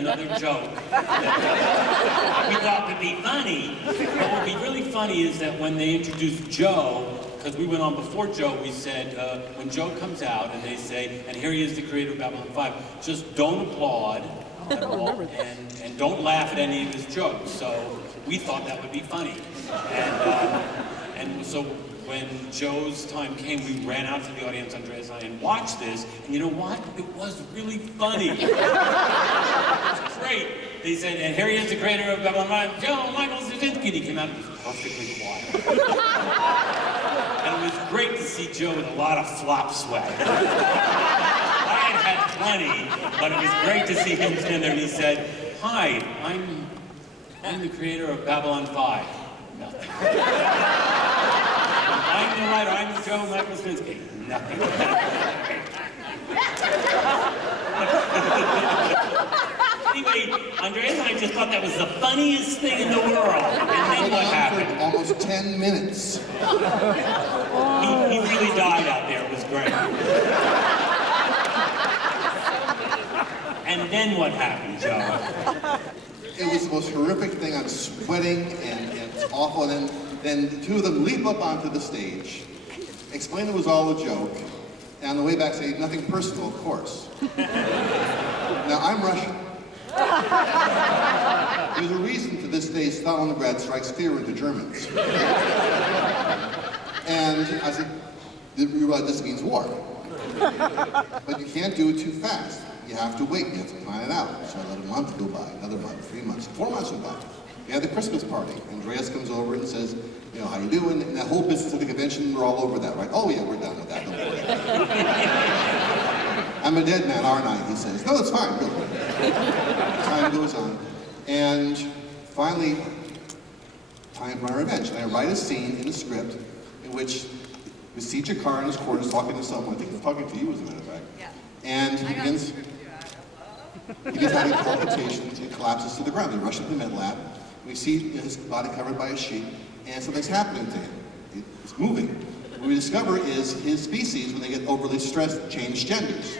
another joke that we thought would be funny. What would be really funny is that when they introduced Joe, because we went on before Joe, we said, when Joe comes out and they say, and here he is, the creator of Babylon 5, just don't applaud at all, and don't laugh at any of his jokes. So we thought that would be funny. And so when Joe's time came, we ran out to the audience, Andreas and I, and watched this, and you know what? It was really funny. It was great. They said, and here he is, the creator of Babylon 5, Joe Michael Straczynski. He came out and he was perfectly quiet. And it was great to see Joe with a lot of flop swag. I had plenty, but it was great to see him stand there and he said, hi, I'm the creator of Babylon 5. Nothing. I'm the writer, I'm Joe Michael Straczynski. Nothing. Anyway, Andreas and I just thought that was the funniest thing in the world. And then what happened? For almost 10 minutes. He really died out there. It was great. And then what happened, Joe? It was the most horrific thing. I'm sweating and it's awful. And then the two of them leap up onto the stage, explain it was all a joke, and on the way back say, nothing personal, of course. Now, I'm Russian. There's a reason to this day Stalingrad strikes fear into Germans. And I said, you realize this means war. But you can't do it too fast. You have to wait, you have to plan it out. So I let a month go by, another month, 3 months, 4 months went by. We had the Christmas party. Andreas comes over and says, you know, how you doing? And that whole business of the convention, we're all over that, right? Oh yeah, we're done with that, don't worry. I'm a dead man, aren't I? He says, no, it's fine, good. Time goes on. And finally, time for my revenge. And I write a scene in the script in which we see Jakar in his quarters talking to someone. I think he's talking to you, as a matter of fact. Yeah. And he begins having palpitations and collapses to the ground. They rush into the med lab. We see his body covered by a sheet, and something's happening to him. It's moving. What we discover is his species, when they get overly stressed, change genders.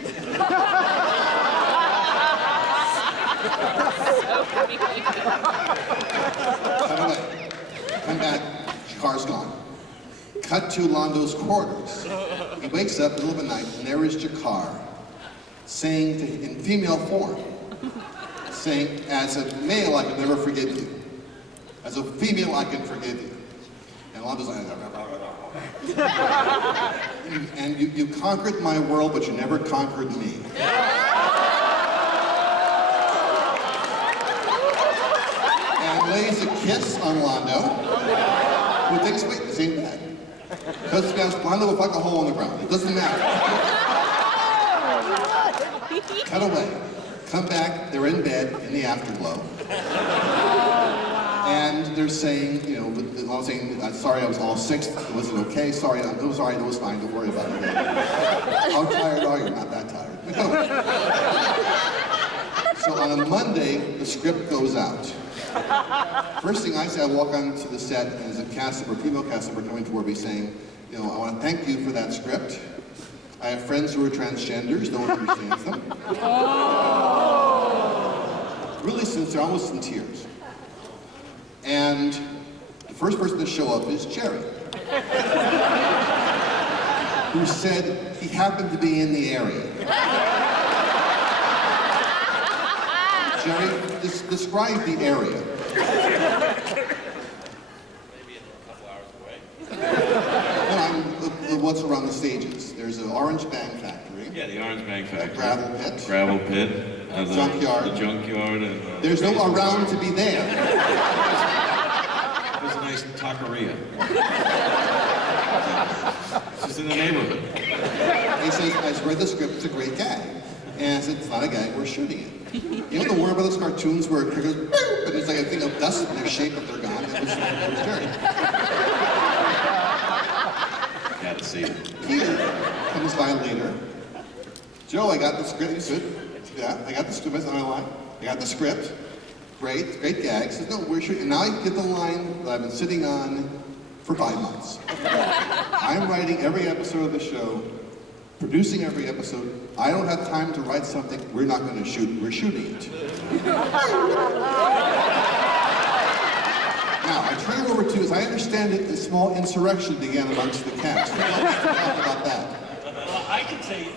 Cut away. Come back, Jakar's gone. Cut to Londo's quarters. He wakes up in the middle of the night, and there is Jakar, saying to him, in female form, saying, as a male, I can never forgive you. As a female, I can forgive you. And Londo's like, and you conquered my world, but you never conquered me. And lays a kiss on Londo, who thinks, wait, this ain't bad. Because Londo will fuck a hole in the ground. It doesn't matter. Cut away. Come back, they're in bed in the afterglow. And they're saying, you know, I'm saying, sorry I was all sick, it wasn't okay, sorry, I'm sorry, it was fine, don't worry about it. How tired are you? Not that tired. So on a Monday, the script goes out. First thing I say, I walk onto the set, and there's a cast member, female cast member coming toward me saying, you know, I want to thank you for that script. I have friends who are transgenders, no one understands them. Really sincere, almost in tears. And the first person to show up is Jerry, who said he happened to be in the area. Jerry, describe the area. Maybe a couple hours away. No, what's around the stages? There's an orange bang factory. Yeah, the Orange Bank Factory. A gravel pit. Gravel pit. Junkyard. The junkyard. And, There's no around to be there. There's a nice taqueria. It's just in the neighborhood. He says, I read the script, it's a great gag. And I said, it's not a gag, we're shooting it. You know the Warner Brothers cartoons where it goes, boop, and it's like a thing of dust in their shape if they're gone? It was Jerry. Had to see it. Peter comes by later. Joe, I got the script. He said, yeah, I got the script. I said, I got the script. Great gags. He says, no, we're shooting. And now I get the line that I've been sitting on for 5 months. I'm writing every episode of the show producing every episode. I don't have time to write something we're not going to shoot. We're shooting it. Now, I turn it over to, as I understand it, a small insurrection began amongst the cast. Talk about that. Well, I can say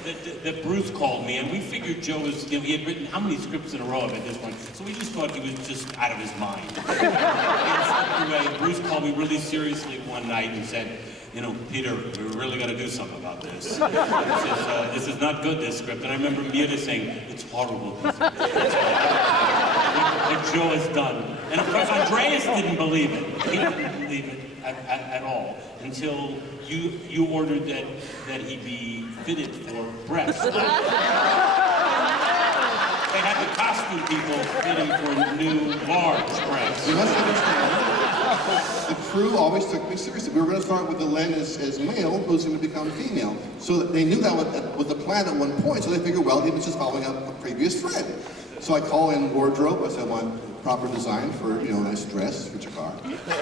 that Bruce called me, and we figured Joe was, he had written how many scripts in a row at this point, so we just thought he was just out of his mind. Anyway, Bruce called me really seriously one night and said, Peter, we really got to do something about this. This is not good, this script. And I remember Mira saying, it's horrible. What Joe has done. And of course, Andreas didn't believe it. He didn't believe it at all until you ordered that he be fitted for breasts. They had the costume people fitting for new large breasts. You must understand, the crew always took me seriously. We were going to start with Len as male, who's going to become female. So they knew that was the plan at one point, so they figured, well, he was just following up a previous thread. So I call in wardrobe. I said, I want proper design for, a nice dress for Jakar.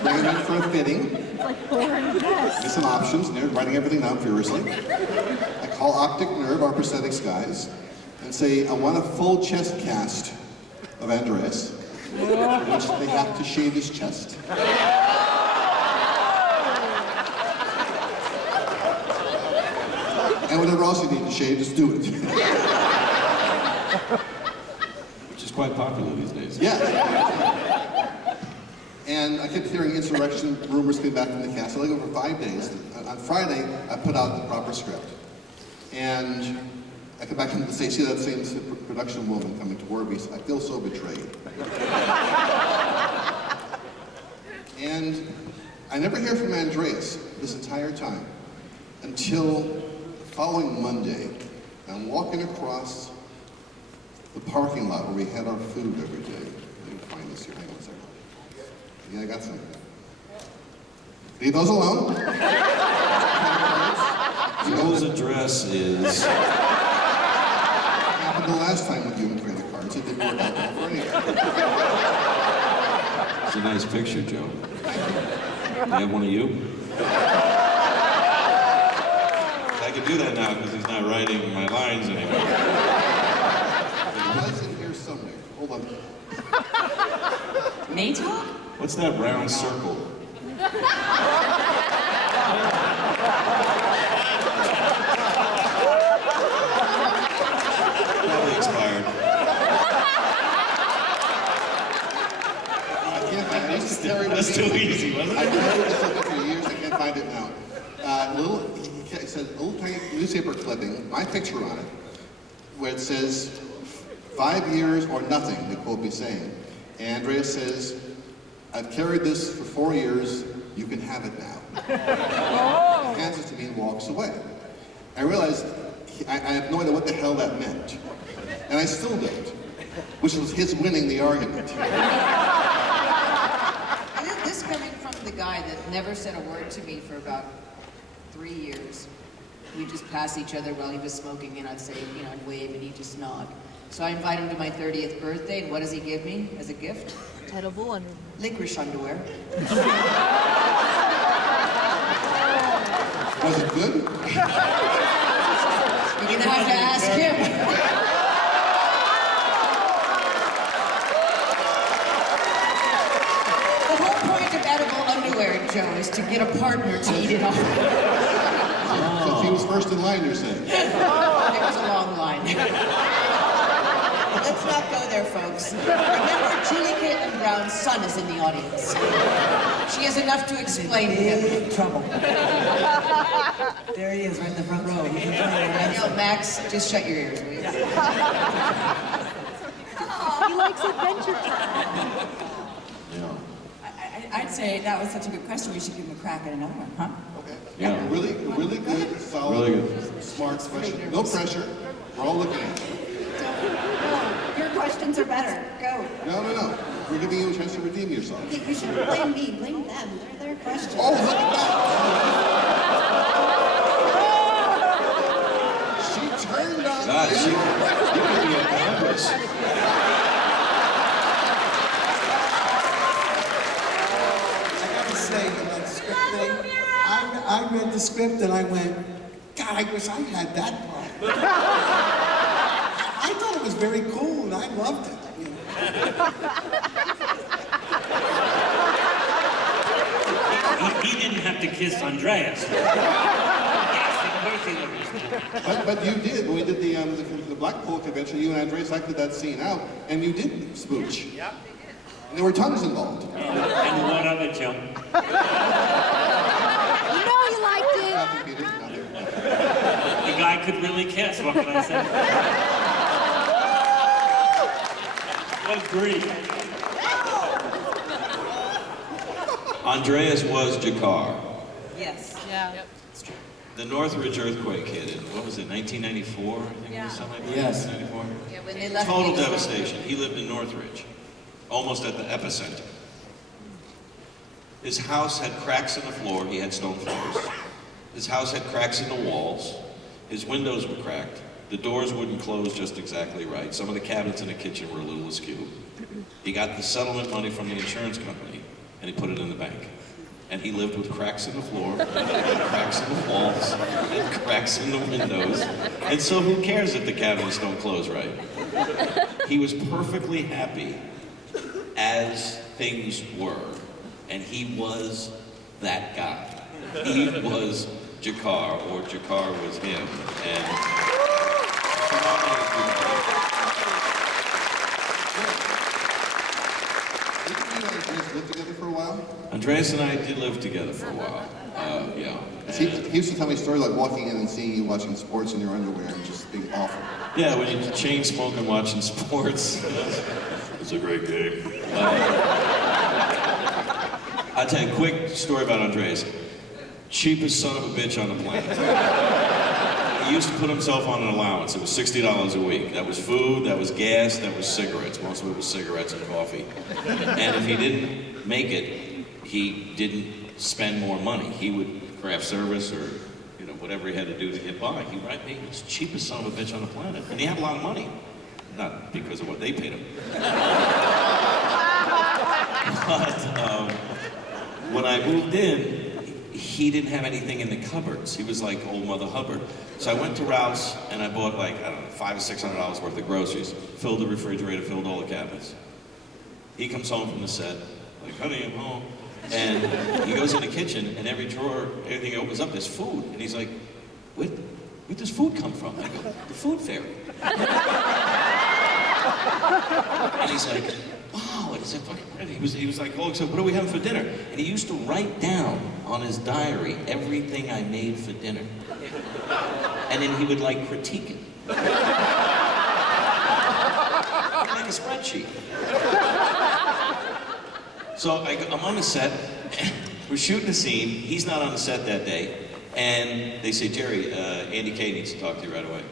Bring him in for a fitting. It's like boring dress. Get some options, and they're writing everything down furiously. I call Optic Nerve, our prosthetics guys, and say, I want a full chest cast of Andreas, in which they have to shave his chest. And whatever else you need to shave, just do it. Which is quite popular these days. Yes. And I kept hearing insurrection rumors came back from the cast. I let go for 5 days. On Friday, I put out the proper script. And I come back and say, see that same production woman coming toward me. I feel so betrayed. And I never hear from Andreas this entire time until the following Monday. I'm walking across the parking lot where we had our food every day. Let me find this here. Hang on a second. Yeah, I got some. Leave those alone. Joe's address is... Happened the last time with you and credit cards. It didn't work out well for anyone. It's a nice picture, Joe. Do you have one of you? I can do that now because he's not writing my lines anymore. It was in here somewhere. Hold on. Me talk? What's that round circle? Probably expired. I used to carry That's too easy, wasn't I it? carried this up for years. I can't find it now. It says a little tiny newspaper clipping, my picture on it, where it says 5 years or nothing, they quote me saying. And Andreas says, I've carried this for 4 years, you can have it now. He hands it to me and walks away. I realized I have no idea what the hell that meant. And I still don't, which was his winning the argument. And this coming from the guy that never said a word to me for about 3 years. We just pass each other while he was smoking, and I'd say, I'd wave, and he'd just nod. So I invite him to my 30th birthday, and what does he give me as a gift? Edible under. Licorice underwear. Was it good? You're gonna have to ask him. The whole point of edible underwear, Joe, is to get a partner to eat it off. Since he was first in line, you're saying. It was a long line. Let's not go there, folks. Remember, Julie Caitlin Brown's son is in the audience. She has enough to explain to him. Trouble. There he is, right in the front row. Max, just shut your ears, will you? He likes Adventure Time. Yeah. I'd say that was such a good question. We should give him a crack at another one, huh? Okay. Yeah. Really good, solid, Really good. smart question. No pressure. We're all looking at you. Your questions are better. Go. No. We're giving you a chance to redeem yourself. You shouldn't blame me. Blame them. They're their questions. Oh, look at that! She turned on God, me. you could be an actress. I gotta say, that script thing, I read the script and I went, God, I wish I had that part. I thought it was very cool, and I loved it. You know. He didn't have to kiss Andreas. Yes, of course he loved his But you did. When we did the Blackpool convention, you and Andreas acted that scene out, and you did smooch. Yep. And there were tongues involved. And what of it, Joe? You know you liked it. Nothing, Peter, nothing. The guy could really kiss, what can I say? Agreed. Andreas was Jakar. Yes. Yeah. The Northridge earthquake hit in, what was it, 1994? I think it was something like that. Yes. 1994? Yeah, when they left Total me- devastation. He lived in Northridge, almost at the epicenter. His house had cracks in the floor. He had stone floors. His house had cracks in the walls. His windows were cracked. The doors wouldn't close just exactly right. Some of the cabinets in the kitchen were a little askew. He got the settlement money from the insurance company, and he put it in the bank. And he lived with cracks in the floor, cracks in the walls, and cracks in the windows. And so who cares if the cabinets don't close right? He was perfectly happy as things were. And he was that guy. He was Jakar, or Jakar was him. And Didn't you and Andreas live together for a while? Andreas and I did live together for a while. Yeah. He used to tell me a story like walking in and seeing you watching sports in your underwear and just being awful. Yeah, when you chain smoking watching sports. It's a great game. I'll tell you a quick story about Andreas. Cheapest son of a bitch on the planet. He used to put himself on an allowance. It was $60 a week. That was food, that was gas, that was cigarettes. Most of it was cigarettes and coffee. And if he didn't make it, he didn't spend more money. He would craft service or whatever he had to do to get by. He was the cheapest son of a bitch on the planet. And he had a lot of money. Not because of what they paid him. But when I moved in, he didn't have anything in the cupboards. He was like old Mother Hubbard. So I went to Ralph's and I bought like, I don't know, $500 or $600 worth of groceries, filled the refrigerator, filled all the cabinets. He comes home from the set, like, honey, I'm home. And he goes in the kitchen and every drawer, everything opens up, there's food. And he's like, where'd this food come from? I go, the food fairy. And he's like, wow, it's a fucking pretty. He was like, oh, so what are we having for dinner? And he used to write down on his diary everything I made for dinner. And then he would like critique it. Like a spreadsheet. So I'm on the set, we're shooting a scene, he's not on the set that day, and they say, Jerry, Andy Kay needs to talk to you right away.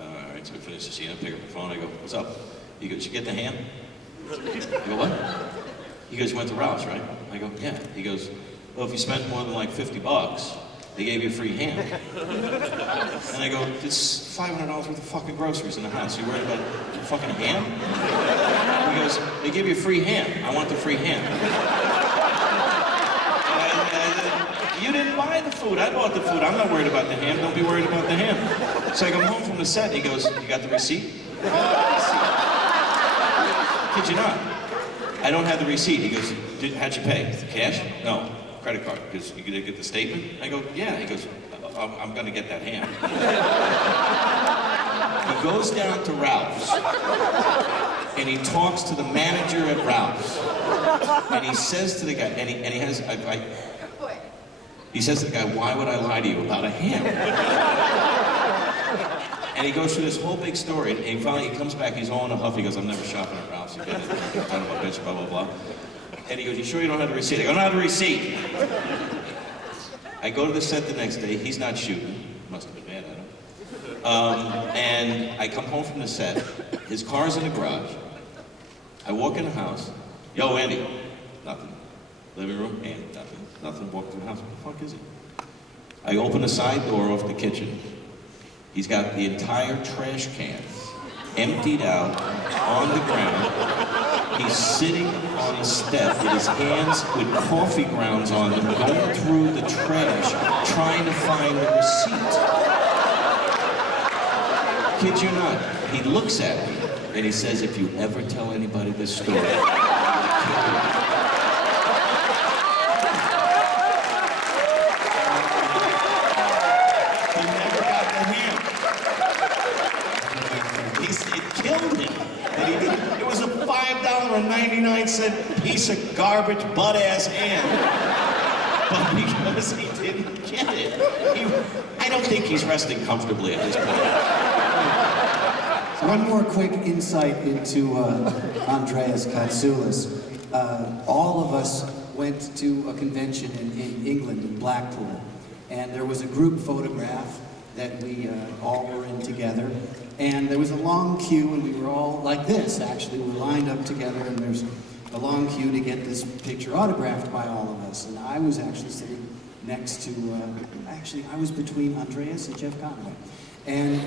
All right, so we finish the scene, I pick up the phone, I go, what's up? He goes, you get the ham? I go, what? He goes, you went to Ralph's, right? I go, yeah. He goes, well, if you spent more than like $50, they gave you a free ham. And I go, it's $500 worth of fucking groceries in the house. You worried about fucking ham? He goes, they give you a free ham. I want the free ham. You didn't buy the food. I bought the food. I'm not worried about the ham. Don't be worried about the ham. So I come home from the set. He goes, you got the receipt? Kid you not. I don't have the receipt. He goes, how'd you pay? Cash? No. Credit card. Because you gonna get the statement? I go, yeah. He goes, I'm gonna get that ham. He goes down to Ralph's and he talks to the manager at Ralph's. And he says to the guy, and he has, he says to the guy, why would I lie to you about a ham? And he goes through this whole big story, and finally he comes back, he's all in a huff, he goes, I'm never shopping at Ralph's again, son of a bitch, blah, blah, blah. And he goes, you sure you don't have the receipt? I go, I don't have the receipt. I go to the set the next day, he's not shooting, must have been mad at him. And I come home from the set, his car's in the garage, I walk in the house, yo, Andy, nothing. Living room, Andy, nothing. Nothing, walk through the house, what the fuck is it? I open the side door off the kitchen. He's got the entire trash can emptied out on the ground. He's sitting on a step with his hands with coffee grounds on them, going through the trash, trying to find the receipt. Kid you not. He looks at me and he says, if you ever tell anybody this story, it killed him. And it was a $5.99 piece of garbage butt-ass ham. But because he didn't get it, I don't think he's resting comfortably at this point. One more quick insight into Andreas Katsoulis. All of us went to a convention in England, in Blackpool, and there was a group photograph that we all were in together. And there was a long queue, and we were all like this, actually. We were lined up together, and there's a long queue to get this picture autographed by all of us. And I was actually sitting next to, I was between Andreas and Jeff Conway. And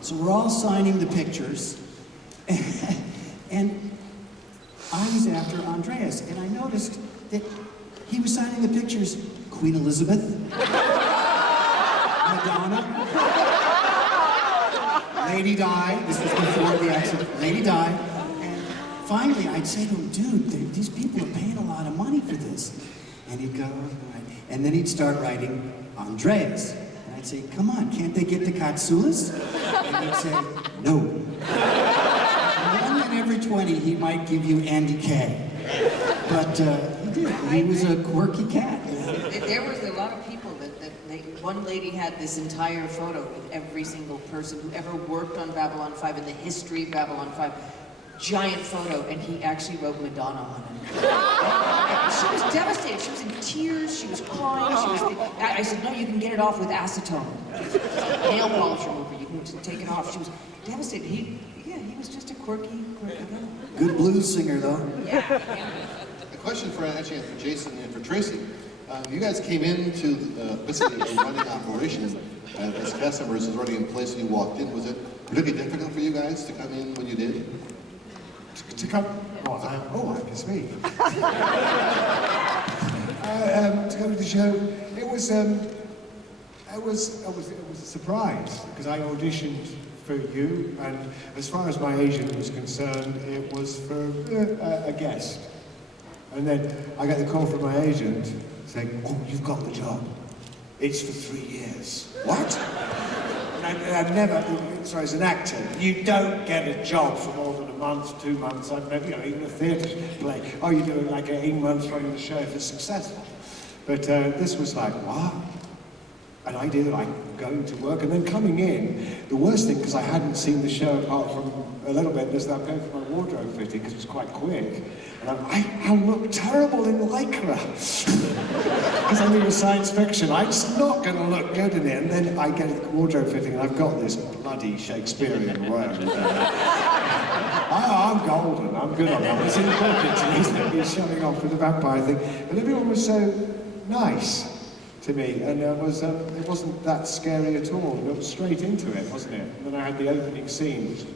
so we're all signing the pictures, and I was after Andreas, and I noticed that he was signing the pictures, Queen Elizabeth, Madonna, Lady Di, this was before the accident, Lady Di, and finally I'd say to him, dude, these people are paying a lot of money for this. And he'd go, all right. And then he'd start writing Andreas. And I'd say, come on, can't they get to Katsoulis? And he'd say, no. And then in every 20, he might give you Andy Kay. But he did. He was a quirky cat. There was a lot of people that one lady had this entire photo with every single person who ever worked on Babylon 5 and the history of Babylon 5. Giant photo, and he actually wrote Madonna on it. She was devastated. She was in tears. She was crying. I said, no, you can get it off with acetone. Nail polish remover. You can just take it off. She was devastated. He was just a quirky guy. Good blues singer, though. Yeah. A question for Jason and for Tracy. You guys came into basically a running operation as customers is already in place when you walked in. Was it particularly difficult for you guys to come in when you did? To come, I can speak. To come to the show, it was a surprise because I auditioned for you, and as far as my agent was concerned, it was for a guest. And then I got the call from my agent saying, "Oh, you've got the job. It's for 3 years." What? And I've never, so as an actor, you don't get a job for more than a month, 2 months, maybe even a theatre play. Oh, you do like 18 months running the show if it's successful. But this was like, wow. And I did, I going to work, and then coming in, the worst thing, because I hadn't seen the show apart from a little bit, was that I paid for my wardrobe fitting, because it was quite quick. And I look terrible in Lycra. Because I knew it was science fiction. I'm just not going to look good in it. And then I get the wardrobe fitting, and I've got this bloody Shakespearean robe. I'm golden. I'm good on that. It's in the pocket, isn't it? He's showing off with the vampire thing. But everyone was so nice to me, and it wasn't that scary at all. It was straight into it, wasn't it? And then I had the opening scene, which was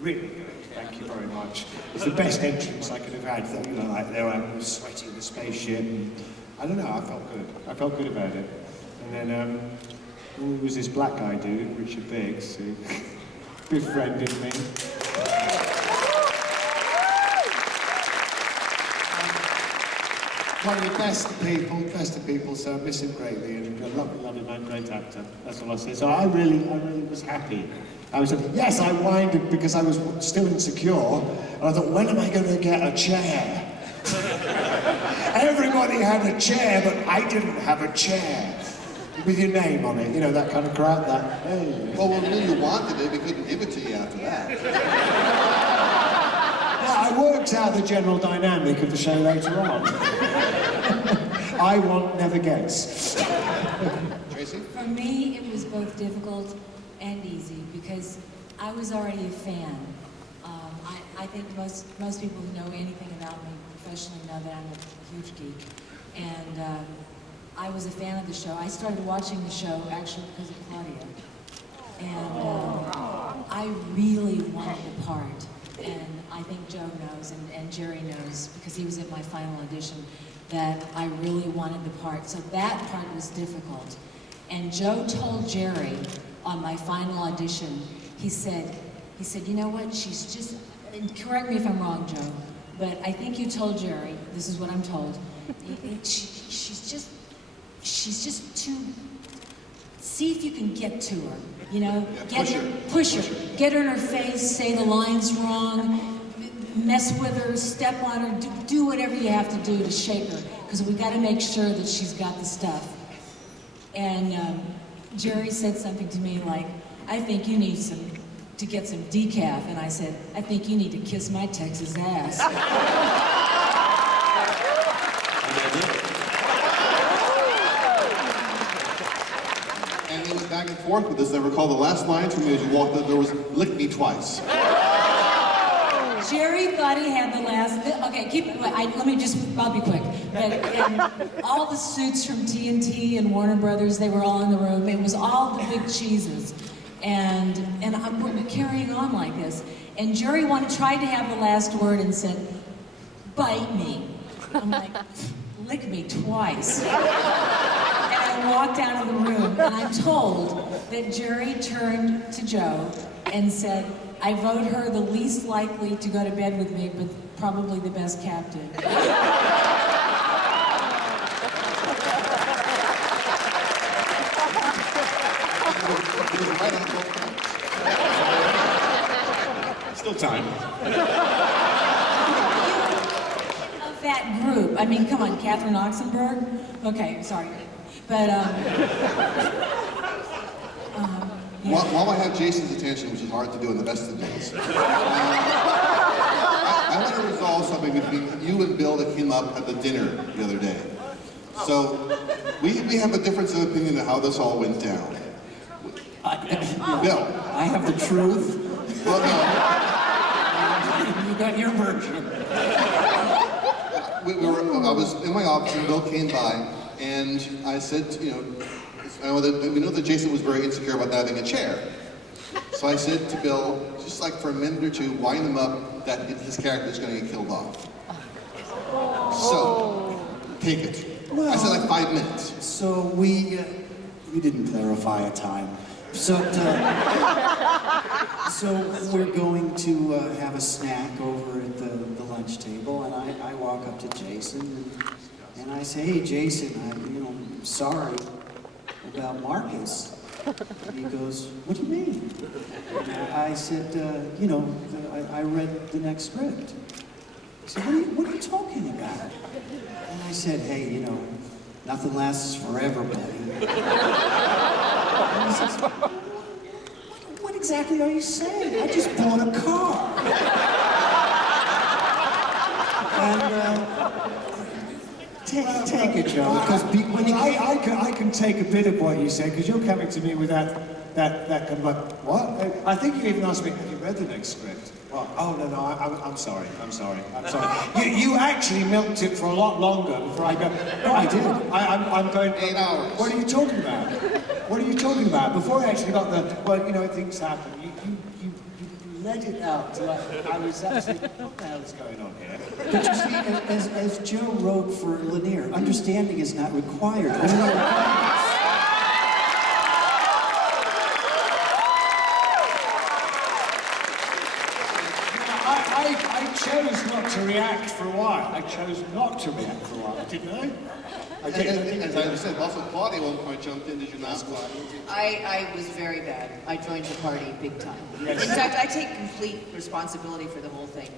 really good. Thank you very much. It's the best entrance I could have had. You know, like there I was sweating the spaceship. And I don't know. I felt good. I felt good about it. And then there was this black guy dude, Richard Biggs, who befriended me. One of the best of people, so I miss him greatly, and a lovely man, great actor. That's all I say. So I really was happy. I was, yes, I whined because I was still insecure, and I thought, when am I going to get a chair? Everybody had a chair, but I didn't have a chair. With your name on it, you know, that kind of crap, that, hey. Well, when we knew you wanted it, we couldn't give it to you after that. I worked out the general dynamic of the show later on. I want never gets. Tracy? For me, it was both difficult and easy because I was already a fan. I think most people who know anything about me professionally know that I'm a huge geek. And I was a fan of the show. I started watching the show actually because of Claudia. And I really wanted the part. And I think Joe knows, and Jerry knows, because he was at my final audition, that I really wanted the part. So that part was difficult. And Joe told Jerry on my final audition he said, you know what, she's just, and correct me if I'm wrong, Joe, but I think you told Jerry, this is what I'm told, she's just too, see if you can get to her, you know? Yeah, push her. Get her in her face, say the lines wrong, mess with her, step on her, do whatever you have to do to shake her, because we got to make sure that she's got the stuff. And Jerry said something to me like, I think you need to get some decaf. And I said, I think you need to kiss my Texas ass. And he went back and forth with this. I recall the last line from me as you walked out the door was, lick me twice. Jerry thought he had the last. Okay, I'll be quick. But and all the suits from TNT and Warner Brothers, they were all in the room. It was all the big cheeses, and we're carrying on like this. And Jerry tried to have the last word and said, "Bite me." I'm like, "Lick me twice." And I walked out of the room, and I'm told that Jerry turned to Joe and said, I vote her the least likely to go to bed with me, but probably the best captain. It was right on both counts. Still time. Of that group, I mean, come on, Catherine Oxenberg? Okay, sorry. But, yeah. While I have Jason's attention, which is hard to do in the best of days, I want to resolve something between you and Bill that came up at the dinner the other day. So, we have a difference of opinion of how this all went down. Bill. I have the truth. Well, no. You got your version. I was in my office and Bill came by, and I said, we know that Jason was very insecure about not having a chair. So I said to Bill, just like for a minute or two, wind him up that his character is going to get killed off. So, take it. I said like 5 minutes. So we didn't clarify a time. So we're going to have a snack over at the lunch table, and I walk up to Jason and I say, hey Jason, I'm sorry about Marcus. And he goes, what do you mean? And I said, I read the next script. He said, what are you talking about? And I said, hey, nothing lasts forever, buddy. And he says, what exactly are you saying? I just bought a car. And take it, Joe, because when you I can take a bit of what you said, because you're coming to me with that kind of like, what? I think you even asked me, have you read the next script? Oh, no, I'm sorry. You actually milked it for a lot longer before I go, no, I did. I'm going, 8 hours. What are you talking about? What are you talking about? Before I actually got things happen, you let it out to I was absolutely, what the hell is going on here? But you see, as Joe wrote for Lanier, understanding is not required. I chose not to react for a while. Didn't I? As I said, also Claudia at one point jumped in. Did you not? I was very bad. I joined the party big time. In fact, I take complete responsibility for the whole thing.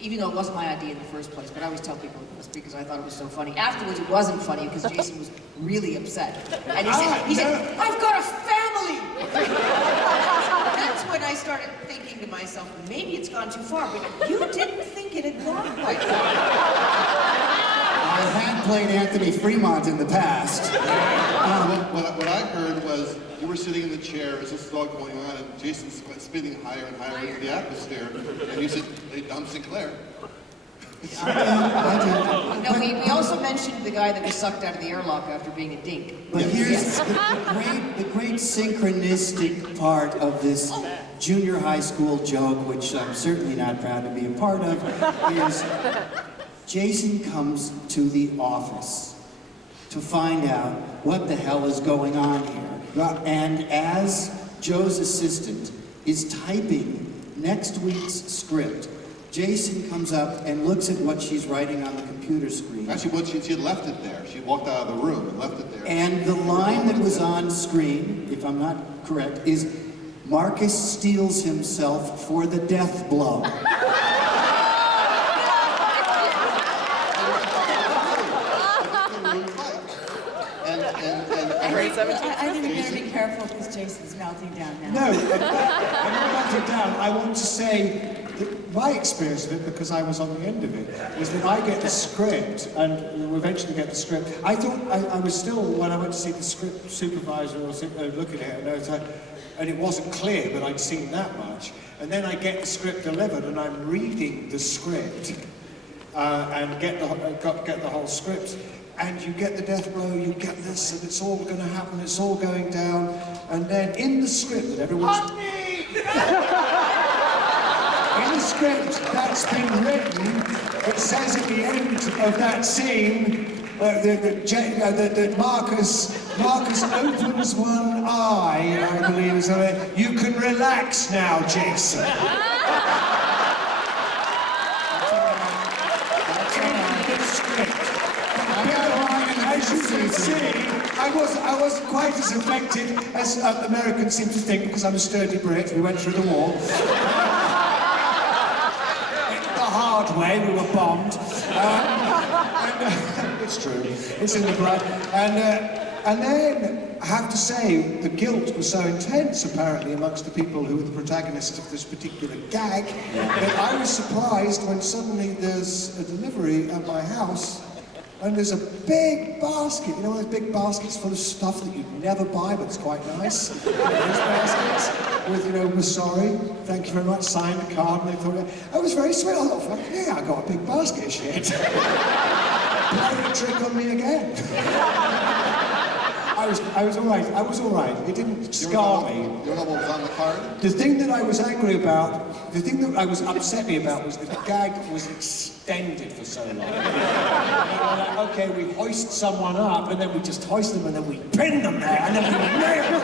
Even though it wasn't my idea in the first place, but I always tell people it was because I thought it was so funny. Afterwards, it wasn't funny because Jason was really upset. And he said, I've got a family! That's when I started thinking to myself, maybe it's gone too far, but you didn't think it had gone quite far. I had played Anthony Fremont in the past. What I heard was you were sitting in the chair as this was all going on, and Jason's spinning higher and higher into the atmosphere, and you said, hey, Dom Sinclair. No, we also mentioned the guy that was sucked out of the airlock after being a dink. But here's the great synchronistic part of this junior high school joke, which I'm certainly not proud to be a part of, is Jason comes to the office to find out what the hell is going on here. And as Joe's assistant is typing next week's script. Jason comes up and looks at what she's writing on the computer screen. Actually, what she had left it there. She walked out of the room and left it there. And the line that was on screen, if I'm not correct, is Marcus steals himself for the death blow. I think we better be careful because Jason's melting down now. No, I'm not melting down. I want to say that my experience of it, because I was on the end of it, was that I get the script, and we eventually get the script. I thought I was still, when I went to see the script supervisor or look at it, and it wasn't clear, but I'd seen that much. And then I get the script delivered, and I'm reading the script, and get the whole script. And you get the death blow, you get this, and it's all going to happen, it's all going down. And then in the script that everyone's... In the script that's been written, it says at the end of that scene that Marcus opens one eye, I believe, or something. You can relax now, Jason. As you can see, I wasn't quite as affected as Americans seem to think because I'm a sturdy Brit. We went through the war. The hard way, we were bombed. It's true, it's in the blood. And then, I have to say, the guilt was so intense, apparently, amongst the people who were the protagonists of this particular gag, that I was surprised when suddenly there's a delivery at my house. And there's a big basket, you know, those big baskets full of stuff that you'd never buy, but it's quite nice. Those baskets with, you know, we're sorry, thank you very much, signed a card, and they thought, I was very sweet. I thought, fuck yeah, I got a big basket of shit. Play a trick on me again. I was all right. It didn't scar me. You know what was on the card? The thing that I was angry about, the thing that I was upset me about was the gag was extended for so long. Like, okay, we hoist someone up, and then we just hoist them, and then we pin them there, and then we nail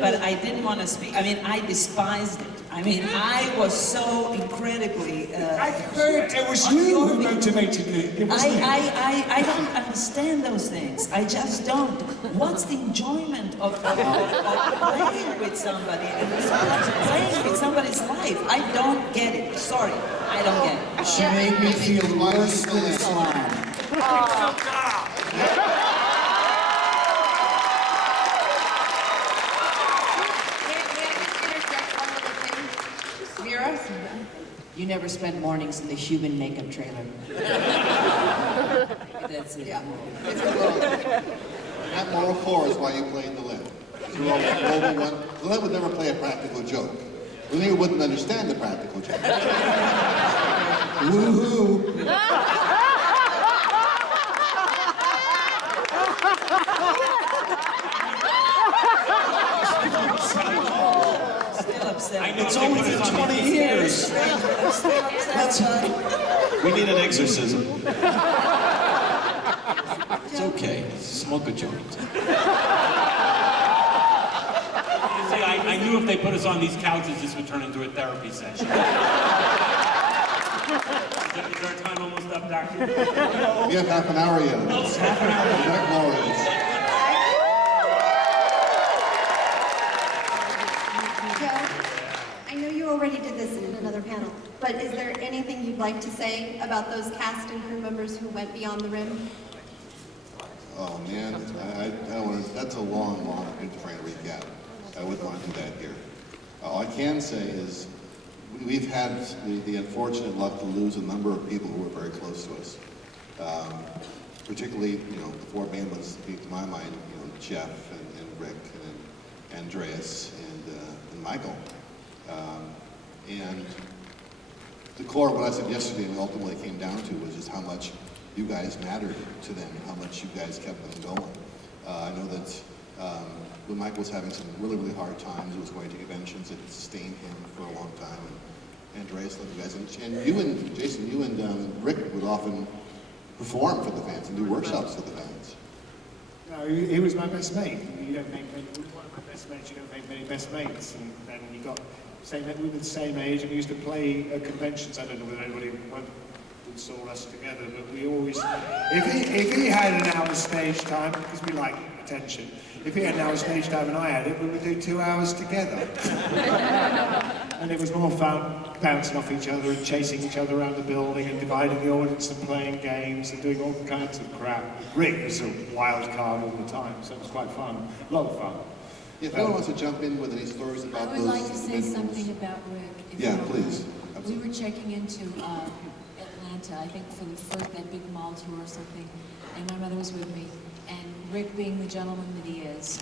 But I didn't want to speak. I mean, I despised it. I mean, I was so incredibly... I heard it was you who motivated me. It was me. I don't understand those things. I just don't. What's the enjoyment of playing with somebody and playing with somebody's life? I don't get it. Sorry, I don't get it. She made me feel worse than slime. Mira, you never spent mornings in the human makeup trailer. That's it. Yeah. That moral core is why you played the Lynn. You were always the global one. The Lynn would never play a practical joke. The Lynn wouldn't understand the practical joke. Woohoo! It's only been 20 years. We need an exorcism. It's okay. Smoke a joint. You see, I knew if they put us on these couches, this would turn into a therapy session. Is our time almost up, Doctor? We have half an hour yet. Oh, half an hour. Is that glorious? I know you already did this in another panel, but is there anything you'd like to say about those cast and crew members who went beyond the rim? Oh man, I don't want to, that's a long frame to recap. I wouldn't want to do that here. All I can say is we've had the unfortunate luck to lose a number of people who were very close to us. Particularly, you know, the four main ones speak to my mind, you know, Jeff and Rick and Andreas and Michael. And the core of what I said yesterday and ultimately came down to was just how much you guys mattered to them, how much you guys kept them going. I know that when Michael was having some really, really hard times, it was going to conventions that sustained him for a long time. Andreas loved you guys. And you and Jason, you and Rick would often perform for the fans and do workshops for the fans. No, he was my best mate. You don't make many, one of my best mates, you don't make many best mates. And then we got, we were the same age and we used to play at conventions. I don't know whether anybody saw us together, but we always, if he had an hour's stage time, because we like attention, if he had an hour's stage time and I had it, we would do 2 hours together. And it was more fun bouncing off each other and chasing each other around the building and dividing the audience and playing games and doing all kinds of crap. Rick was a wild card all the time, so it was quite fun, a lot of fun. If anyone wants to jump in with any stories about I those... would like to say something about Rick. if Yeah, you don't please. mind. We were checking into Atlanta, I think for the first, that big mall tour or something, and my mother was with me. And Rick, being the gentleman that he is,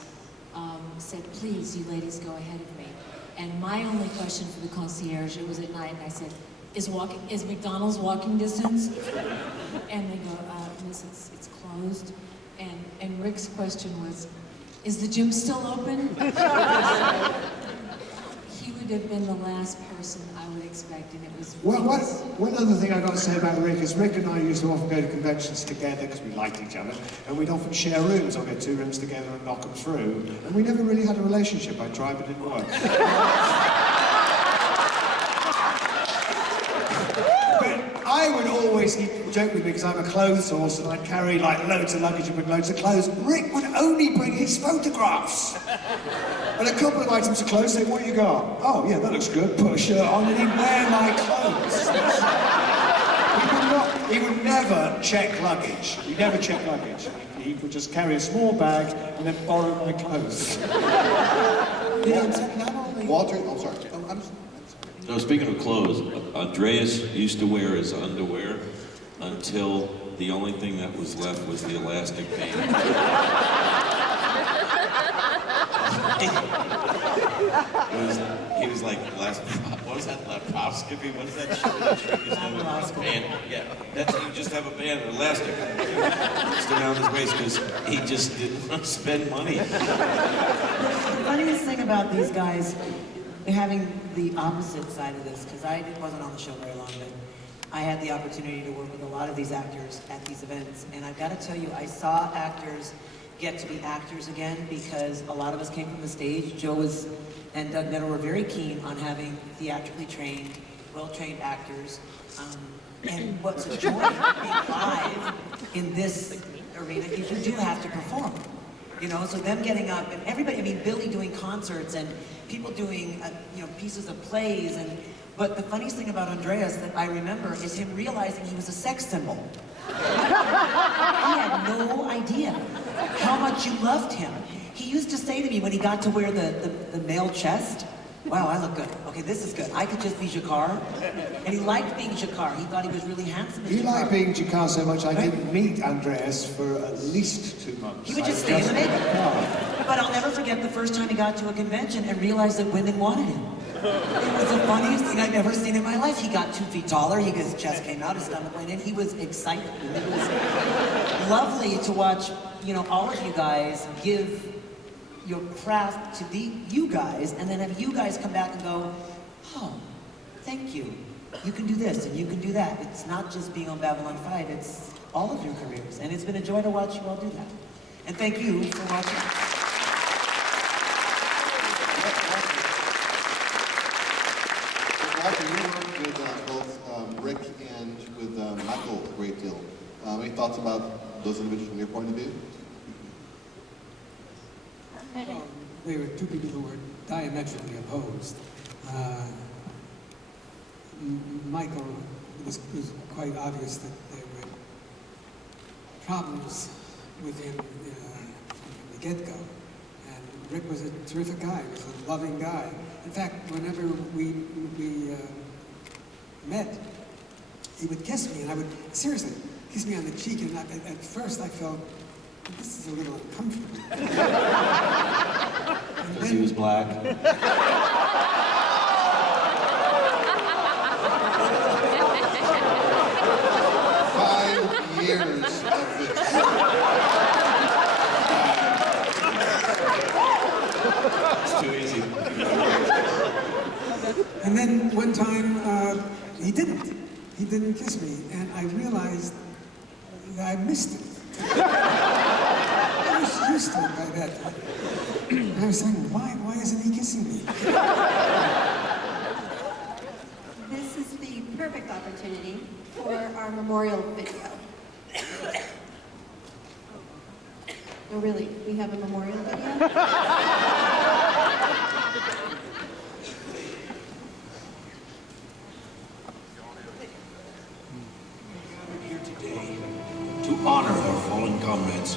said, please, you ladies go ahead of me. And my only question for the concierge, it was at night, and I said, is McDonald's walking distance? And they go, miss, it's closed. And Rick's question was, is the gym still open? He would have been the last person I would expect, and it was... Well, one other thing I've got to say about Rick is Rick and I used to often go to conventions together because we liked each other, and we'd often share rooms or get 2 rooms together and knock them through, and we never really had a relationship. I tried, but it didn't work. But I would always joke with me because I'm a clothes horse and I'd carry like loads of luggage and bring loads of clothes. Rick would only bring his photographs. And a couple of items of clothes, say, what you got? Oh, yeah, that looks good. Put a shirt on and he'd wear my clothes. He would never check luggage. He'd never check luggage. He would just carry a small bag and then borrow my clothes. Walter, oh, sorry. Oh, I'm sorry. No, speaking of clothes, Andreas used to wear his underwear until the only thing that was left was the elastic band. He was like, what was that? Lepofsky? What is that shirt? Band. Yeah, that's you just have a band, an elastic, just around his waist because he just didn't want to spend money. The funniest thing about these guys having the opposite side of this, because I wasn't on the show very long, but I had the opportunity to work with a lot of these actors at these events, and I've got to tell you, I saw actors get to be actors again because a lot of us came from the stage. Joe and Doug Netter were very keen on having theatrically trained, well-trained actors. And what's a joy being live in this arena is you do have to perform. You know, so them getting up and everybody, I mean, Billy doing concerts and people doing, pieces of plays but the funniest thing about Andreas that I remember is him realizing he was a sex symbol. He had no idea how much you loved him. He used to say to me when he got to wear the male chest, wow, I look good. Okay, this is good. I could just be Jacquard. And he liked being Jacquard. He thought he was really handsome as He Jacquard. liked being Jacquard so much I didn't meet Andreas for at least 2 months. He would just stay in the makeup. But I'll never forget the first time he got to a convention and realized that women wanted him. It was the funniest thing I've ever seen in my life. He got 2 feet taller, his chest came out, his stomach went in, he was excited. It was lovely to watch, all of you guys give your craft to you guys, and then have you guys come back and go, oh, thank you. You can do this and you can do that. It's not just being on Babylon 5, it's all of your careers. And it's been a joy to watch you all do that. And thank you for watching. Walter, you worked with both Rick and with Michael a great deal. Any thoughts about those individuals from your point of view? They were 2 people who were diametrically opposed. Michael, it was quite obvious that there were problems with him from the get-go. And Rick was a terrific guy, he was a loving guy. In fact, whenever we met, he would kiss me, and I would, seriously, kiss me on the cheek, and at first I felt, this is a little uncomfortable. Because he was black. 5 years of this. It's too easy. And then one time, he didn't. He didn't kiss me, and I realized that I missed it. I was used to it by that time. And I was saying, why isn't he kissing me? This is the perfect opportunity for our memorial video. No, really, we have a memorial video? We're here today to honor our fallen comrades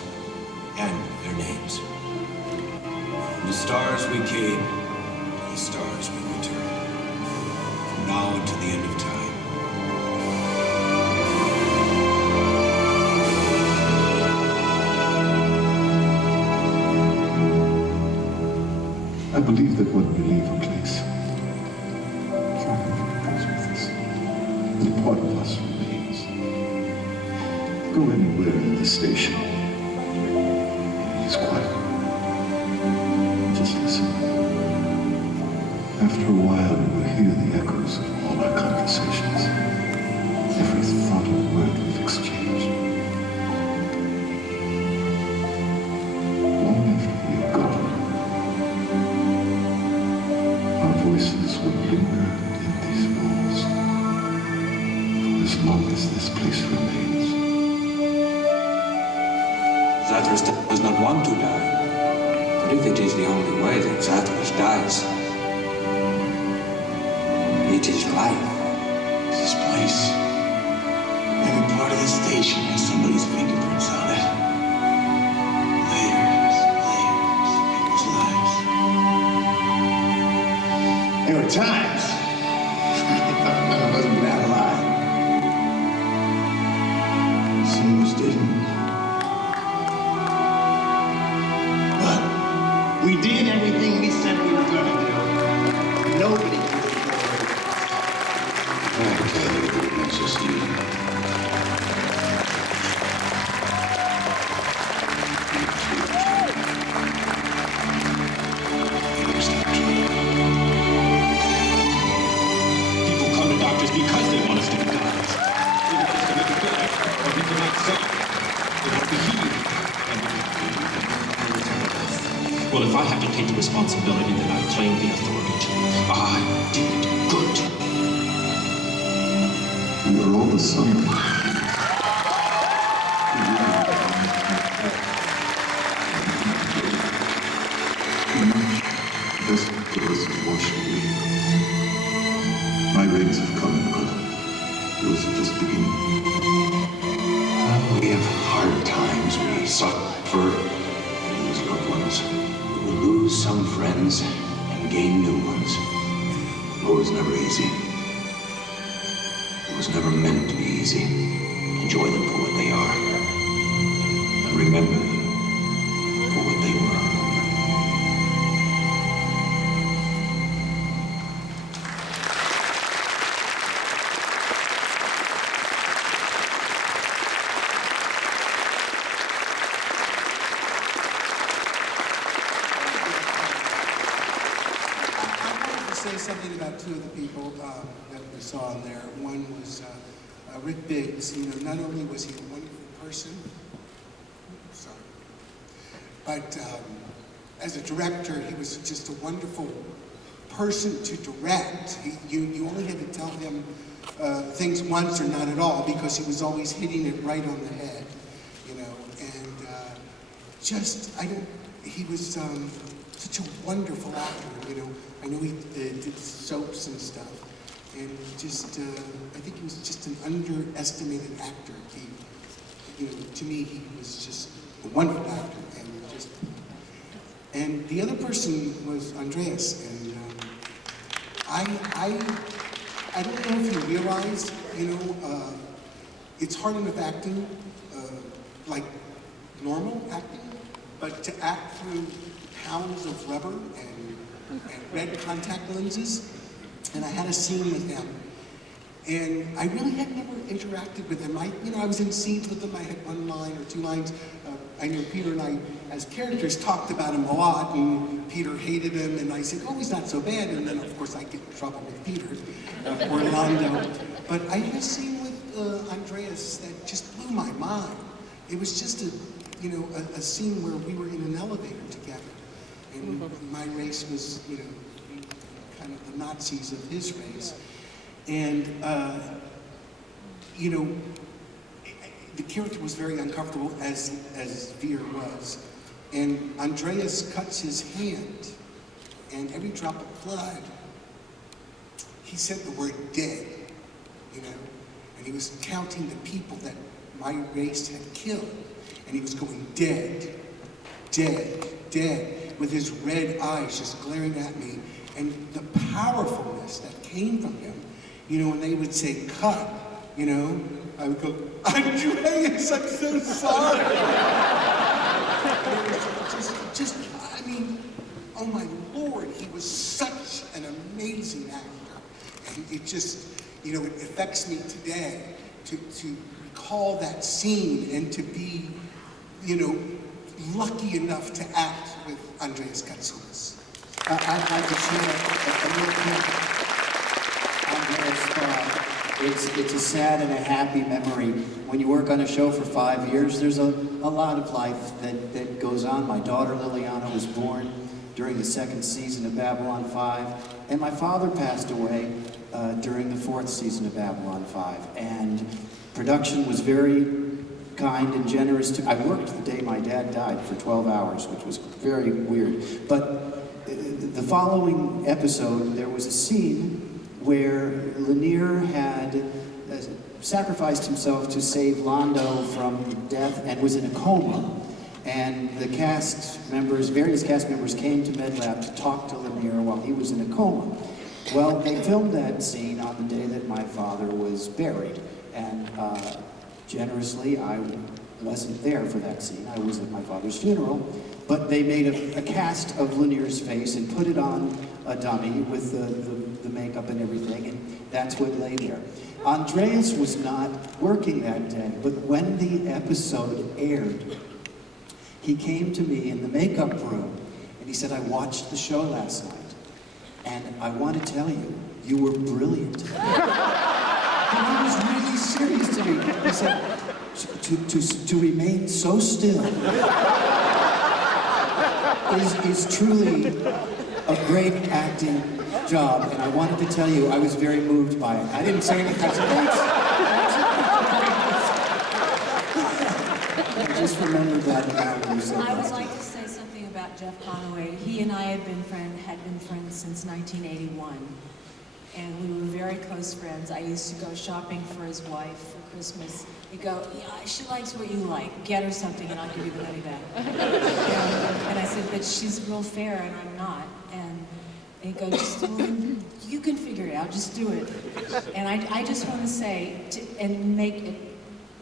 and their names. From the stars we came, to the stars we return. From now until the end of time. I believe that when we leave a place, something goes with us, and a part of us remains. Go anywhere in the station, it's quiet. Just listen. After a while, you will hear the echoes of all our conversations, every thought and word we've exchanged. Long after we are gone, our voices will linger in these walls for as long as this place remains. Zathras does not want to die, but if it is the only way that Zathras dies, it is life. This place, every part of the station has somebody's fingerprints on it. Layers, people's lives. There were times I thought none of us would get out alive. Some of us didn't. But we did everything we said we were going to do. Nobody can I can tell you that it's just you. People come to doctors because they want us to be doctors. They want us to make a good or make the right sound. They want to be healed. Well, if I have to take the responsibility, then I claim the authority to. I did good. We are all the same. This doors have washed away. My rains have come and gone. Yours are just beginning. We have hard times, we suffer, we lose loved ones. We will lose some friends and gain new ones. It was never easy. It was never meant to be easy. Enjoy them for what they are. And remember them for what they were. Say something about two of the people that we saw in there. One was Rick Biggs. You know, not only was he a wonderful person, sorry, but as a director, he was just a wonderful person to direct. You only had to tell him things once or not at all because he was always hitting it right on the head. You know, and he was such a wonderful actor. You know. I know he did soaps and stuff, and just, I think he was just an underestimated actor. You know, to me, he was just a wonderful actor, and the other person was Andreas, and I don't know if you realize, you know, it's hard enough acting, like normal acting, but to act through pounds of rubber and red contact lenses, and I had a scene with him. And I really had never interacted with him. I was in scenes with him. I had one line or two lines. I know Peter and I, as characters, talked about him a lot, and Peter hated him, and I said, oh, he's not so bad. And then, of course, I get in trouble with Peter, Orlando. But I had a scene with Andreas that just blew my mind. It was just a scene where we were in an elevator together. And my race was, kind of the Nazis of his race. And, the character was very uncomfortable, as Veer was. And Andreas cuts his hand, and every drop of blood, he said the word dead, and he was counting the people that my race had killed, and he was going dead, dead, dead, with his red eyes just glaring at me, and the powerfulness that came from him, when they would say cut, I would go, Andreas, I'm so sorry. I mean, oh my Lord, he was such an amazing actor. And it just, it affects me today to recall that scene and to be, lucky enough to act with Andreas Katsoulis. I'd like to share a little bit Andreas thought. It's a sad and a happy memory. When you work on a show for 5 years, there's a lot of life that goes on. My daughter Liliana was born during the 2nd season of Babylon 5, and my father passed away during the 4th season of Babylon 5. And production was very kind and generous to. I worked the day my dad died for 12 hours, which was very weird. But the following episode, there was a scene where Lanier had sacrificed himself to save Londo from death and was in a coma. And the various cast members came to MedLab to talk to Lanier while he was in a coma. Well, they filmed that scene on the day that my father was buried. And generously, I wasn't there for that scene. I was at my father's funeral. But they made a cast of Lanier's face and put it on a dummy with the makeup and everything, and that's what lay there. Andreas was not working that day, but when the episode aired, he came to me in the makeup room, and he said, I watched the show last night, and I want to tell you, you were brilliant. And he was really serious to me. He said, to remain so still is truly a great acting job, and I wanted to tell you I was very moved by it. I didn't say anything. I just remembered that now when you said I would that. like to say something about Jeff Conaway. He and I had been friends since 1981, and we were very close friends. I used to go shopping for his wife for Christmas. He'd go, yeah, she likes what you like. Get her something and I'll give you the money back. And I said, but she's real fair and I'm not. And he'd go, you can figure it out, just do it. And I just want to say, and make it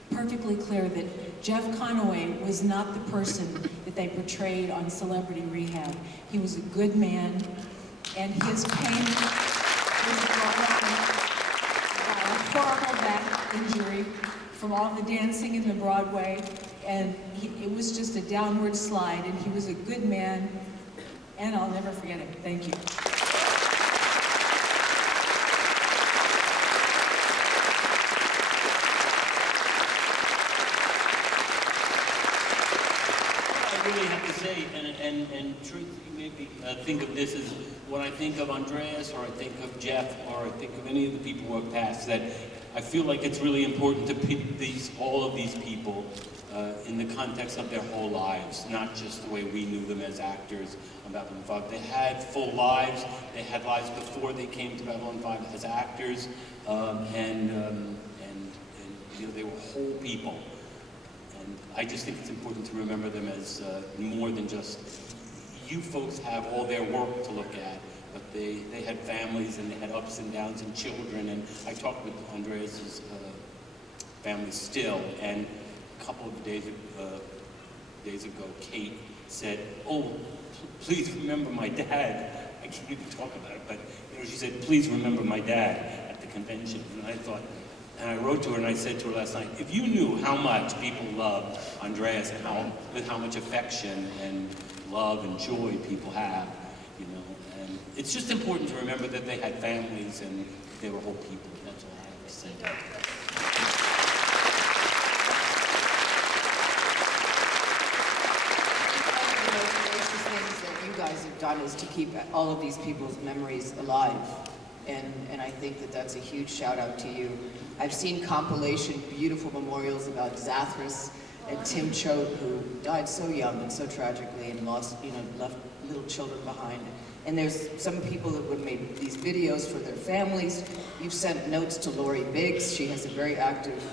perfectly clear that Jeff Conaway was not the person that they portrayed on Celebrity Rehab. He was a good man, and his pain was brought on by a horrible back injury from all the dancing in the Broadway, and it was just a downward slide, and he was a good man, and I'll never forget him. Thank you. I really have to say, and truth, you made me think of this as when I think of Andreas, or I think of Jeff, or I think of any of the people who have passed, that I feel like it's really important to put all of these people in the context of their whole lives, not just the way we knew them as actors on Babylon 5. They had full lives. They had lives before they came to Babylon 5 as actors, and they were whole people. And I just think it's important to remember them as more than just, you folks have all their work to look at, but they had families and they had ups and downs and children. And I talked with Andreas's family still, and a couple of days ago, Kate said, "Oh, please remember my dad." I can't even talk about it, but she said, "Please remember my dad at the convention." And I thought, and I wrote to her and I said to her last night, if you knew how much people love Andreas and with how much affection and love and joy people have, and it's just important to remember that they had families and they were whole people. That's all I have to say. sing. One of the most gracious things that you guys have done is to keep all of these people's memories alive. And I think that that's a huge shout out to you. I've seen compilation, beautiful memorials about Zathras and Tim Choate, who died so young and so tragically and lost, left little children behind. And there's some people that would make these videos for their families. You've sent notes to Lori Biggs. She has a very active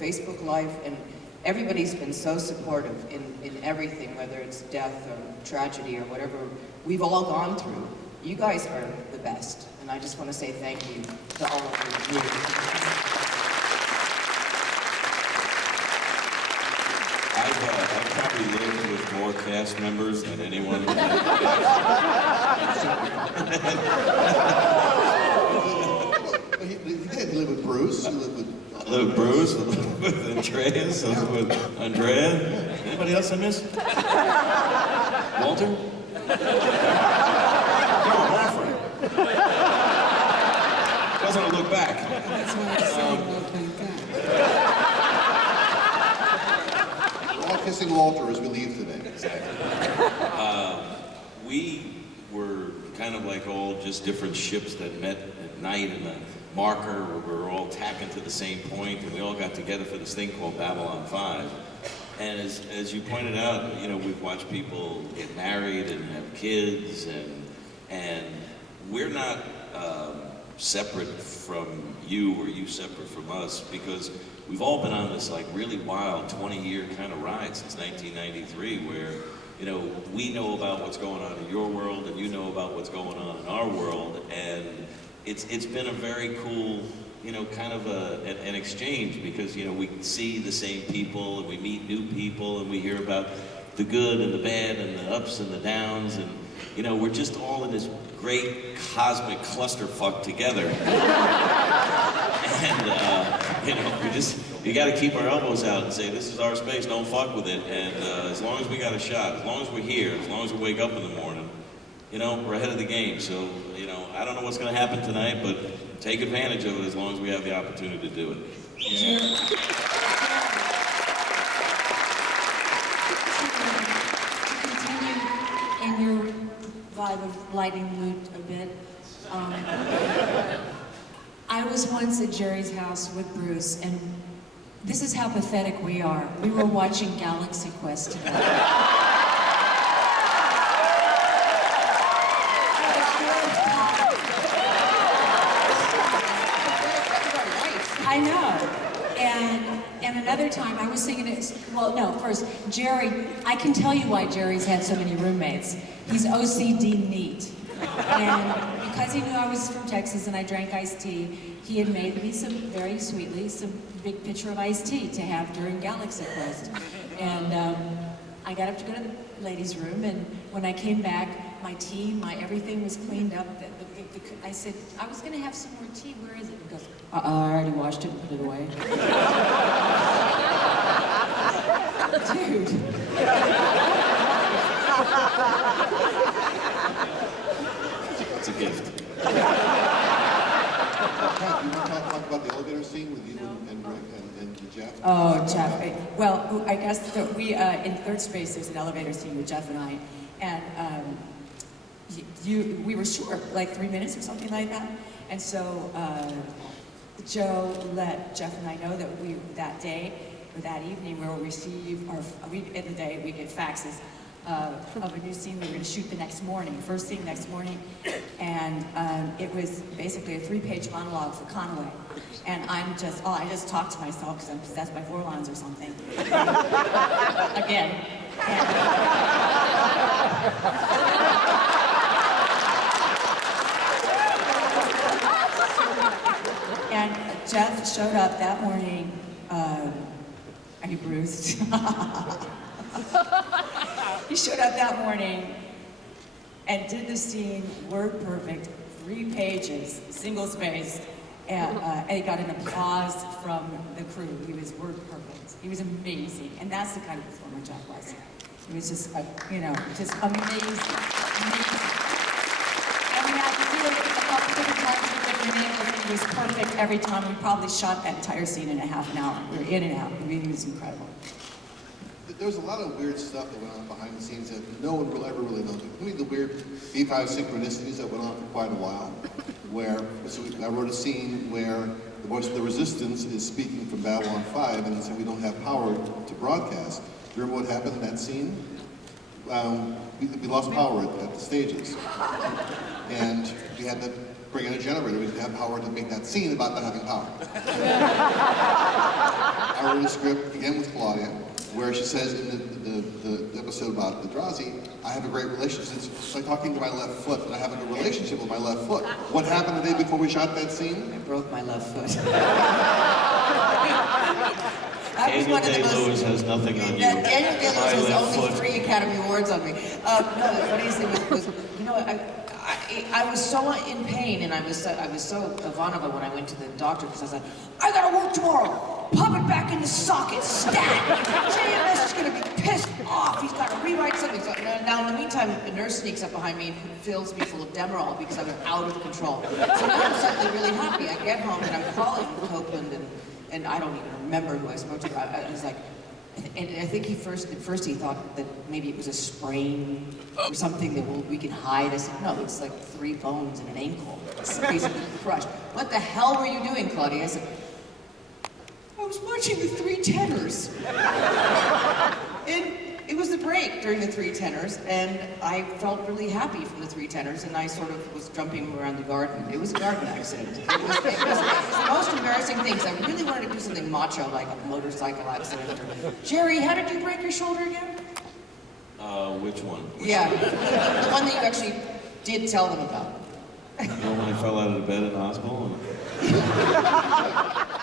Facebook life. And everybody's been so supportive in everything, whether it's death or tragedy or whatever we've all gone through. You guys are the best. And I just want to say thank you to all of you. I've probably lived with more cast members than anyone. He did live with Bruce. He lived with... I live with Bruce, I live with Andreas, I live with Andrea. Anybody else I missed? Walter? No, Walford. Doesn't look back. That's why I say, well, thank God. We're all kissing Walter as we leave today. We were kind of like all just different ships that met at night in a marker where we were all tacking to the same point, and we all got together for this thing called Babylon 5. And as you pointed out, we've watched people get married and have kids, and we're not separate from you or you separate from us, because we've all been on this like really wild 20-year kind of ride since 1993, where we know about what's going on in your world and you know about what's going on in our world, and it's been a very cool kind of an exchange, because we see the same people and we meet new people and we hear about the good and the bad and the ups and the downs, and we're just all in this great cosmic clusterfuck together. And you got to keep our elbows out and say, this is our space, don't fuck with it. And as long as we got a shot, as long as we're here, as long as we wake up in the morning, we're ahead of the game. So I don't know what's going to happen tonight, but take advantage of it as long as we have the opportunity to do it. In your vibe of lighting the mood a bit, I was once at Jerry's house with Bruce, and this is how pathetic we are. We were watching Galaxy Quest together. I know. And another time I was singing it, well, no, first, Jerry, I can tell you why Jerry's had so many roommates. He's OCD neat. And because he knew I was from Texas and I drank iced tea, he had made me very sweetly, some big pitcher of iced tea to have during Galaxy Quest. And I got up to go to the ladies' room, and when I came back, my tea, my everything was cleaned up. I said, I was gonna have some more tea, where is it? He goes, I already washed it and put it away. Dude. It's a gift. Pat, you want to talk about the elevator scene with you and Rick and Jeff? Oh, Jeff. Well, I guess that we, in Third Space, there's an elevator scene with Jeff and I, and we were short, like 3 minutes or something like that. And so Joe let Jeff and I know that that day, or that evening, we'll receive in the day, we get faxes of a new scene we were going to shoot the next morning, first thing next morning. And it was basically a 3-page monologue for Conway. And I just talked to myself because I'm possessed by Vorlons or something. Again. And Jeff showed up that morning. Are you bruised? He showed up that morning and did the scene word perfect, 3 pages, single spaced, and he got an applause from the crew. He was word perfect. He was amazing, and that's the kind of performer Jeff was. He was just, just amazing, amazing. And we had to do it a couple different times with different names. It was perfect every time. We probably shot that entire scene in a half an hour. We were in and out. I mean, it was incredible. There was a lot of weird stuff that went on behind the scenes that no one will ever really know. Including the weird B5 synchronicities that went on for quite a while. Where I wrote a scene where the voice of the Resistance is speaking from Babylon 5 and he said we don't have power to broadcast. Do you remember what happened in that scene? We lost power at the stages. And we had to bring in a generator. We didn't have power to make that scene about not having power. I wrote a script, again with Claudia, where she says in the episode about the Drazi, I have a great relationship. It's like talking to my left foot, and I have a good relationship with my left foot. What happened the day before we shot that scene? I broke my left foot. Daniel Day-Lewis has nothing on you. Daniel Day-Lewis My has left only foot. 3 Academy Awards on me. No, the funniest thing was you know, I was so in pain, and I was so Ivanova when I went to the doctor, because I was like, I gotta work tomorrow. Pop it back in the socket, stat! JMS is gonna be pissed off. He's gotta rewrite something. So, now, in the meantime, a nurse sneaks up behind me and fills me full of Demerol because I was out of control. So now I'm suddenly really happy. I get home and I'm calling Copeland, and I don't even remember who I spoke to. I was like, and I think at first he thought that maybe it was a sprain or something that we can hide. I said, no, it's like 3 bones and an ankle. It's basically crushed. What the hell were you doing, Claudia? I said, I was watching the 3 tenors. And it was the break during the 3 tenors, and I felt really happy from the 3 tenors, and I sort of was jumping around the garden. It was a garden accident. It was the most embarrassing thing, 'cause I really wanted to do something macho, like a motorcycle accident. Jerry, how did you break your shoulder again? Which one? Yeah, the one that you actually did tell them about. You know when I fell out of the bed in the hospital?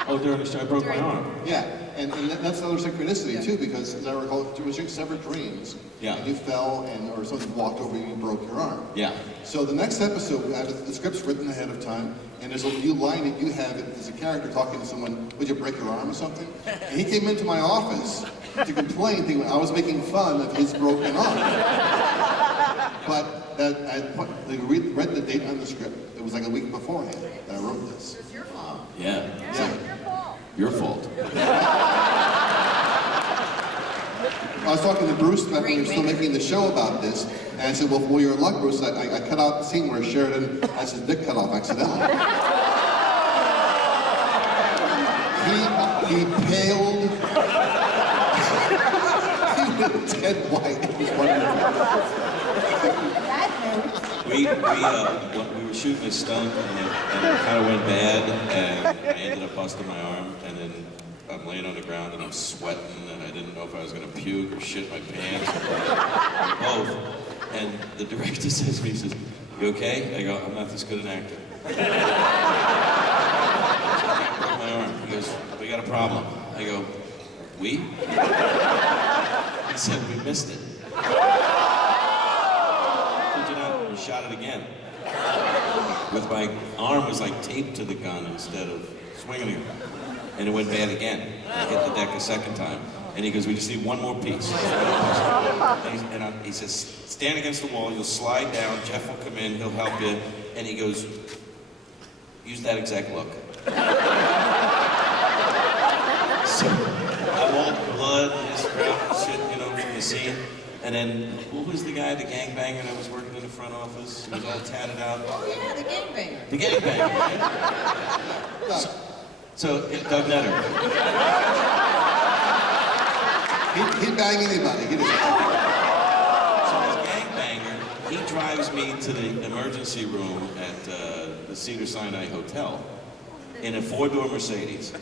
Oh, during the show, I broke my arm. Yeah, and that's another synchronicity too, because as I recall, there was several dreams. Yeah. And you fell, or something walked over you and you broke your arm. Yeah. So the next episode, the script's written ahead of time, and there's a new line that you have as a character talking to someone, would you break your arm or something? And he came into my office to complain, thinking I was making fun of his broken arm. But they read the date on the script. It was like a week beforehand that I wrote this. It's your fault. Yeah. Your fault. I was talking to Bruce back when we were still making the show about this, and I said, well, you're in luck, Bruce. I cut out the scene where Sheridan has his dick cut off accidentally. He paled. He went dead white. It was wonderful. We were shooting a stunt, and it kind of went bad, and I ended up busting my arm, and then I'm laying on the ground, and I'm sweating, and I didn't know if I was going to puke or shit my pants, or both. And the director says to me, he says, you okay? I go, I'm not this good an actor. I broke my arm. He goes, we got a problem. I go, we? He said, we missed it. We shot it again. With my arm was like taped to the gun instead of swinging it. And it went bad again. I hit the deck a second time. And he goes, we just need one more piece. He says, stand against the wall, you'll slide down, Jeff will come in, he'll help you. And he goes, use that exact look. So I'm all blood, his crap, shit, from the scene. And then, what was the guy, the gangbanger that was working in the front office? He was all tatted out. Oh yeah, the gangbanger. The gangbanger, right? So Doug Netter. He'd bang anybody. So this gangbanger, he drives me to the emergency room at the Cedar Sinai Hotel in a 4-door Mercedes.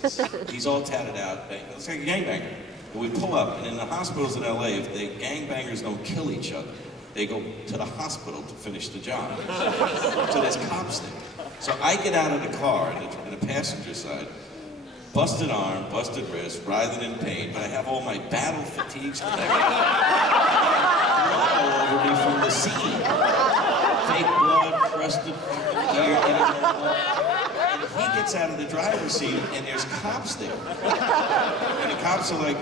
He's all tatted out. It's like a gangbanger. And we pull up, and in the hospitals in LA, if the gangbangers don't kill each other, they go to the hospital to finish the job. So there's cops there. So I get out of the car in the passenger side, busted arm, busted wrist, writhing in pain, but I have all my battle fatigues blood all over me from the scene. Fake blood, crusted fucking ear, and he gets out of the driver's seat, and there's cops there. And the cops are like...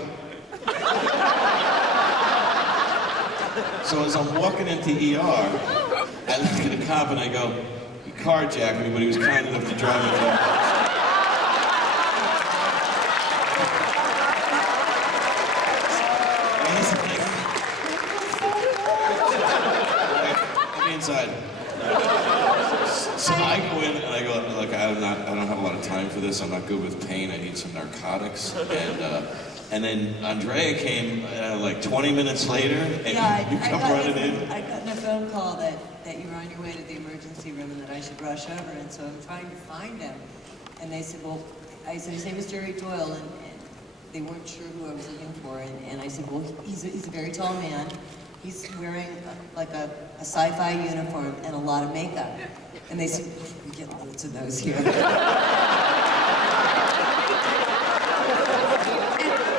So as I'm walking into ER, I look at a cop and I go, you carjack me, but he was kind enough to drive me to the house. Let me inside. So I go in and I go, look, I don't have a lot of time for this. I'm not good with pain. I need some narcotics. And then Andrea came like 20 minutes later, and you come running in. I'd gotten a phone call that you were on your way to the emergency room and that I should rush over, and so I'm trying to find him. And they said, well, I said, his name is Jerry Doyle, and they weren't sure who I was looking for. And I said, well, he's a very tall man. He's wearing like a sci-fi uniform and a lot of makeup. And they said, we get loads of those here. At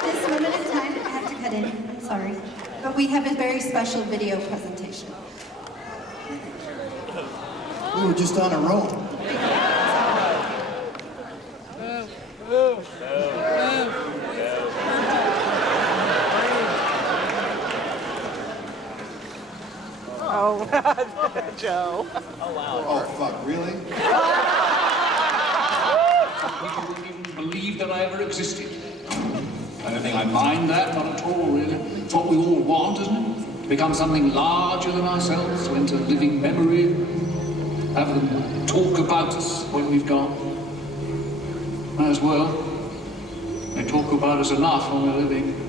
this moment in time, I have to cut in, I'm sorry. But we have a very special video presentation. We were just on a roll. Oh, Joe. Oh, wow. Oh, fuck, really? People wouldn't even believe that I ever existed. I don't think I mind that, not at all, really. It's what we all want, isn't it? To become something larger than ourselves, to enter living memory, have them talk about us when we've gone. Might as well. They talk about us enough when we're living.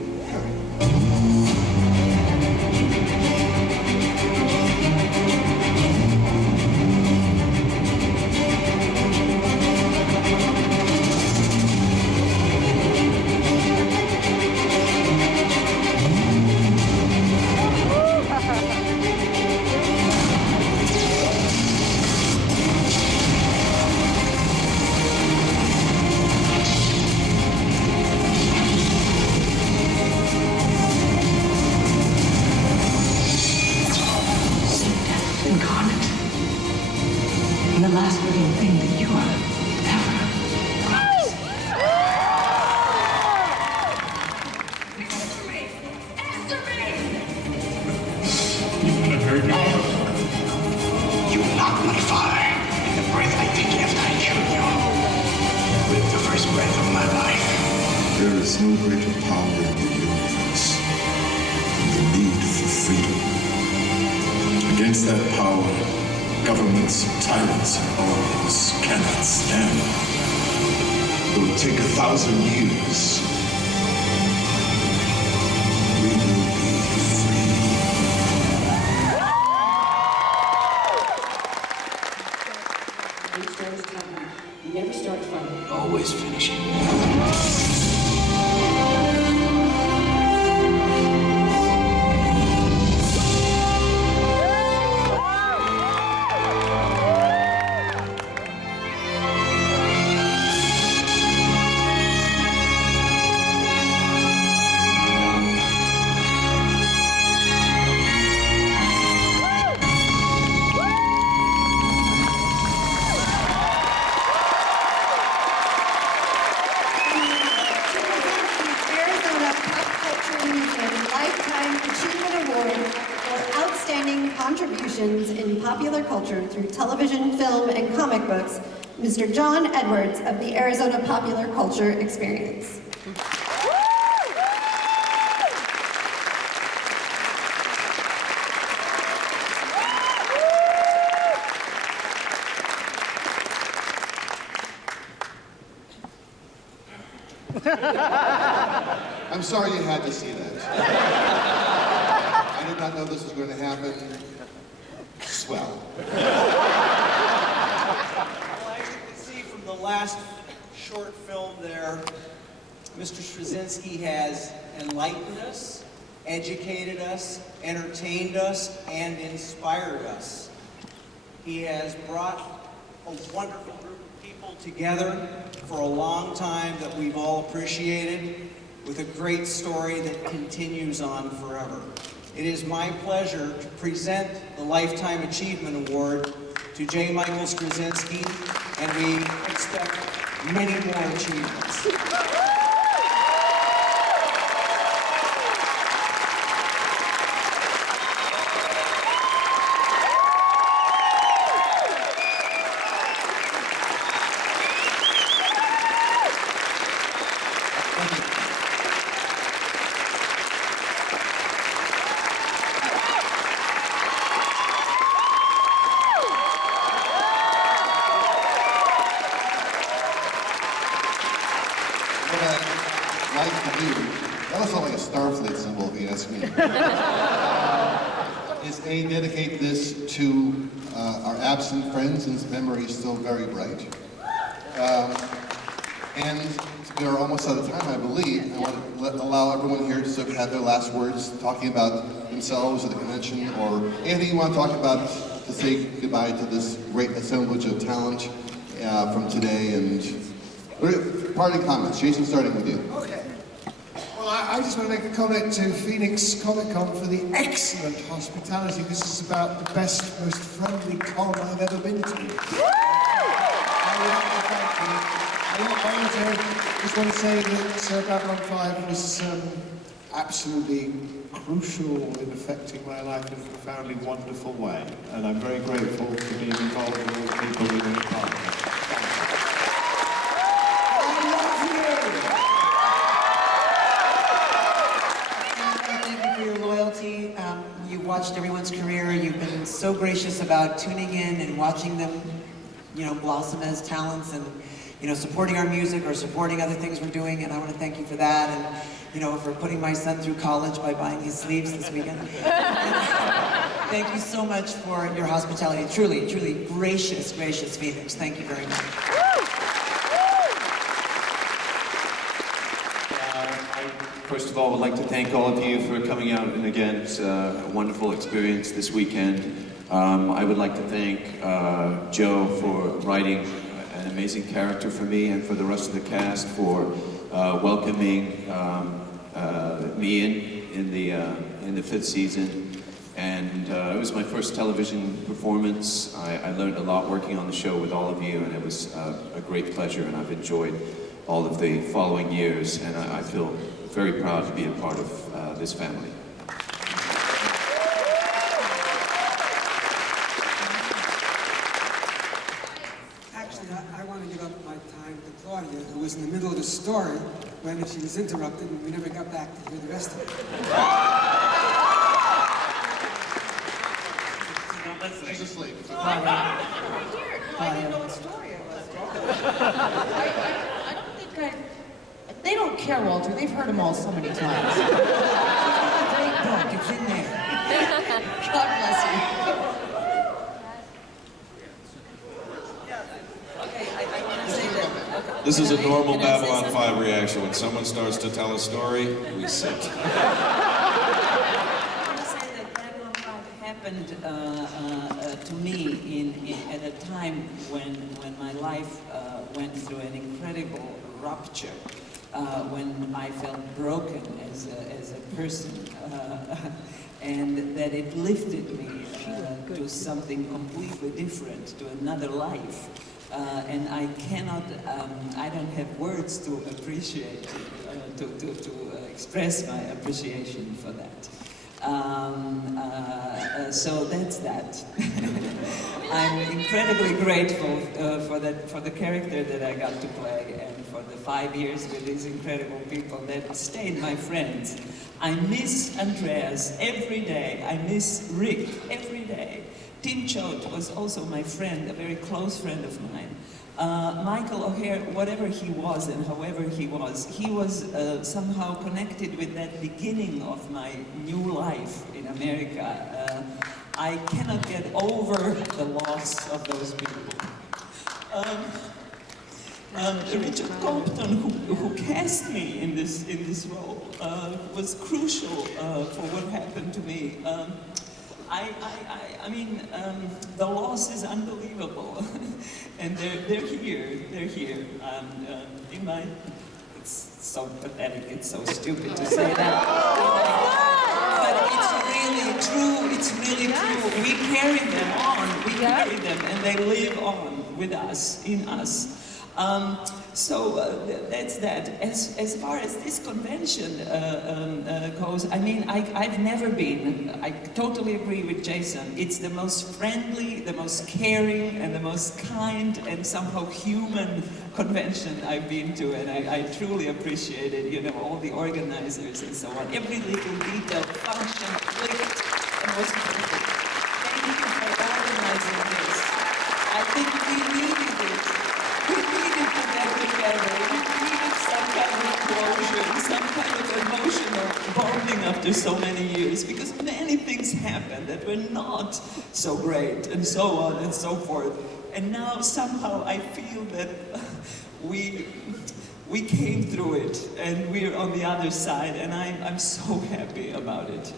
Incarnate. And the last living thing that you are ever promised. You could have heard me. You will not modify in the breath I take after I kill you. With the first breath of my life. There is no greater power in the universe than the need for freedom. Against that power, governments, tyrants, and organs cannot stand. It will take 1,000 years. We will be free. Each story's coming. You never start from it. Always finishing. Arizona Pop Culture Museum Lifetime Achievement Award for outstanding contributions in popular culture through television, film, and comic books, Mr. John Edwards of the Arizona Popular Culture Experience. I'm sorry you had to see that. I did not know this was going to happen. Swell. Well, as you can see from the last short film there, Mr. Straczynski has enlightened us, educated us, entertained us, and inspired us. He has brought a wonderful group of people together for a long time that we've all appreciated, with a great story that continues on forever. It is my pleasure to present the Lifetime Achievement Award to J. Michael Straczynski, and we expect many more achievements. me. Is A, dedicate this to our absent friends, and his memory is still very bright. And we are almost out of time, I believe. I want to allow everyone here to sort of have their last words, talking about themselves or the convention, or anything you want to talk about to say goodbye to this great assemblage of talent from today. And parting comments. Jason, starting with you. Okay. Well, I just want to make a comment to Phoenix Comic Con for the excellent hospitality. This is about the best, most friendly con I've ever been to. I just want to say that Babylon 5 was absolutely crucial in affecting my life in a profoundly wonderful way. And I'm very grateful for being involved with all the people who were part of it. You've watched everyone's career. You've been so gracious about tuning in and watching them, blossom as talents, and supporting our music or supporting other things we're doing. And I want to thank you for that, and for putting my son through college by buying his sleeves this weekend. Thank you so much for your hospitality. Truly, truly gracious Phoenix. Thank you very much. First of all, I would like to thank all of you for coming out, and again, it's a wonderful experience this weekend. I would like to thank Joe for writing an amazing character for me, and for the rest of the cast for welcoming me in the 5th season. And it was my first television performance. I learned a lot working on the show with all of you, and it was a great pleasure, and I've enjoyed all of the following years, and I feel very proud to be a part of this family. Actually, I want to give up my time to Claudia, who was in the middle of a story when she was interrupted, and we never got back to hear the rest of it. She's asleep. I didn't know what story it was. I don't think they don't care, Walter. They've heard them all so many times. Great book. It's in there. God bless you. This is a normal Babylon 5 reaction. When someone starts to tell a story, we sit. I want to say that Babylon 5 happened to me at a time when my life went through an incredible rupture, when I felt broken as a person, and that it lifted me to something completely different, to another life. And I cannot, I don't have words to appreciate, to express my appreciation for that. So that's that. I'm incredibly grateful for the character that I got to play, and for the 5 years with these incredible people that stayed my friends. I miss Andreas every day. I miss Rick every day. Tim Choate was also my friend, a very close friend of mine. Michael O'Hare, whatever he was and however he was somehow connected with that beginning of my new life in America. I cannot get over the loss of those people. Richard Compton, who cast me in this role, was crucial for what happened to me. I mean, the loss is unbelievable, and they're here. In my, it's so pathetic. It's so stupid to say that, but it's really true. It's really true. We carry them on. We carry them, and they live on with us, in us. So that's that. As far as this convention goes, I mean, I've never been, I totally agree with Jason, it's the most friendly, the most caring, and the most kind, and somehow human convention I've been to, and I truly appreciate it, you know, all the organizers and so on. Every little detail functioned, clicked, and was perfect. Thank you for organizing this. I think we needed it. We needed to get together. We needed some kind of closure, some kind of emotional bonding of after so many years, because many things happened that were not so great, and so on and so forth. And now somehow I feel that we came through it, and we're on the other side, and I'm so happy about it.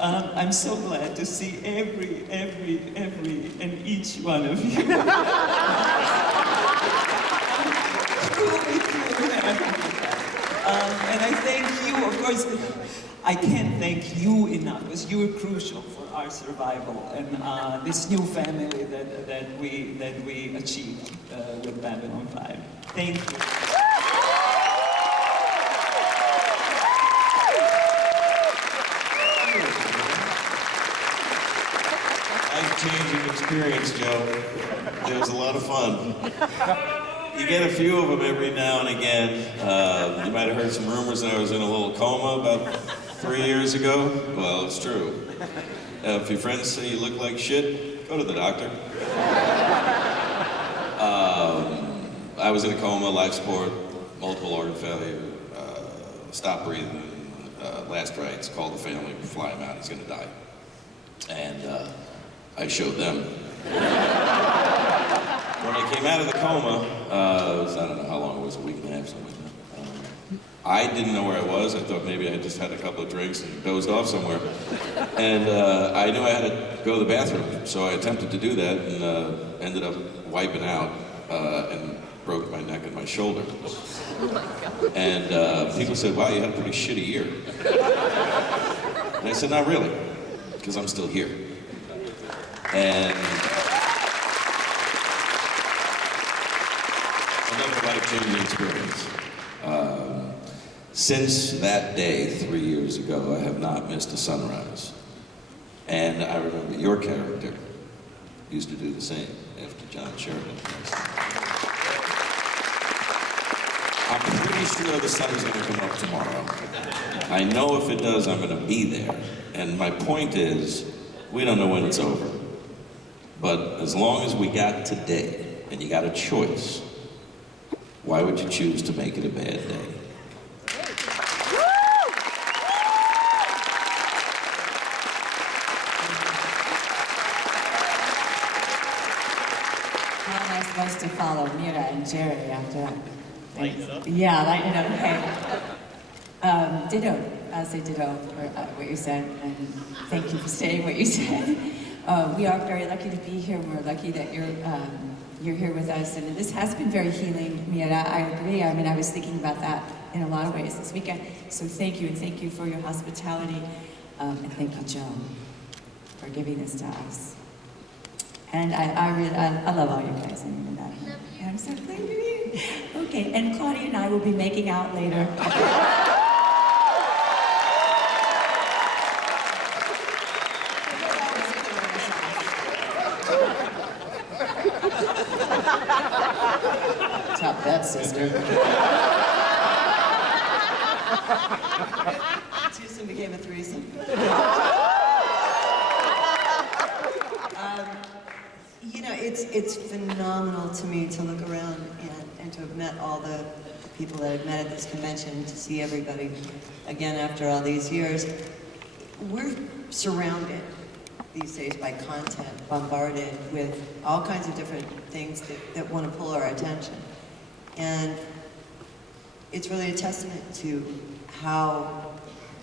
I'm so glad to see every, and each one of you. Truly happy. And I thank you, of course, I can't thank you enough, because you were crucial for our survival and this new family that we achieved with Babylon 5. Thank you. Life-changing experience, Joe. It was a lot of fun. You get a few of them every now and again. You might have heard some rumors that I was in a little coma about 3 years ago. Well, it's true. If your friends say you look like shit, go to the doctor. I was in a coma, life support, multiple organ failure, stop breathing, last rites, call the family, fly him out, he's gonna die. And I showed them. When I came out of the coma, I don't know how long it was, a week and a half, something like that. I didn't know where I was. I thought maybe I just had a couple of drinks and dozed off somewhere. And I knew I had to go to the bathroom, so I attempted to do that and ended up wiping out and broke my neck and my shoulder. And people said, wow, you had a pretty shitty year. And I said, not really, because I'm still here. And another life-changing experience. Since that day, 3 years ago, I have not missed a sunrise. And I remember your character used to do the same after John Sheridan. I'm pretty sure the sun is going to come up tomorrow. I know if it does, I'm going to be there. And my point is, we don't know when it's over. But as long as we got today, and you got a choice, why would you choose to make it a bad day? How am I supposed to follow Mira and Jerry after that? Lighten it up? Yeah, lighten it up, okay. Ditto, I'll say ditto for what you said, and thank you for saying what you said. We are very lucky to be here. We're lucky that you're here with us, and this has been very healing, Mira. I agree. I mean, I was thinking about that in a lot of ways this weekend. So thank you, and thank you for your hospitality, and thank you, Joe, for giving this to us. And I love all you guys. I mean, that. And I'm so glad you're here. Okay, and Claudia and I will be making out later. Top that, sister. Twosome became a threesome. You know, it's phenomenal to me to look around and to have met all the people that I've met at this convention, to see everybody again after all these years. We're surrounded these days by content, bombarded with all kinds of different things that want to pull our attention. And it's really a testament to how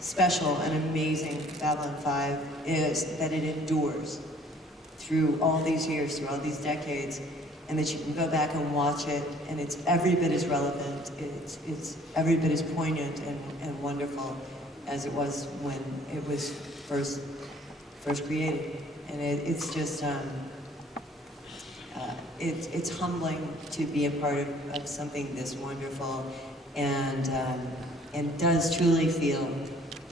special and amazing Babylon 5 is, that it endures through all these years, through all these decades, and that you can go back and watch it, and it's every bit as relevant, it's every bit as poignant and wonderful as it was when it was first created. And it's just, it's humbling to be a part of something this wonderful, and does truly feel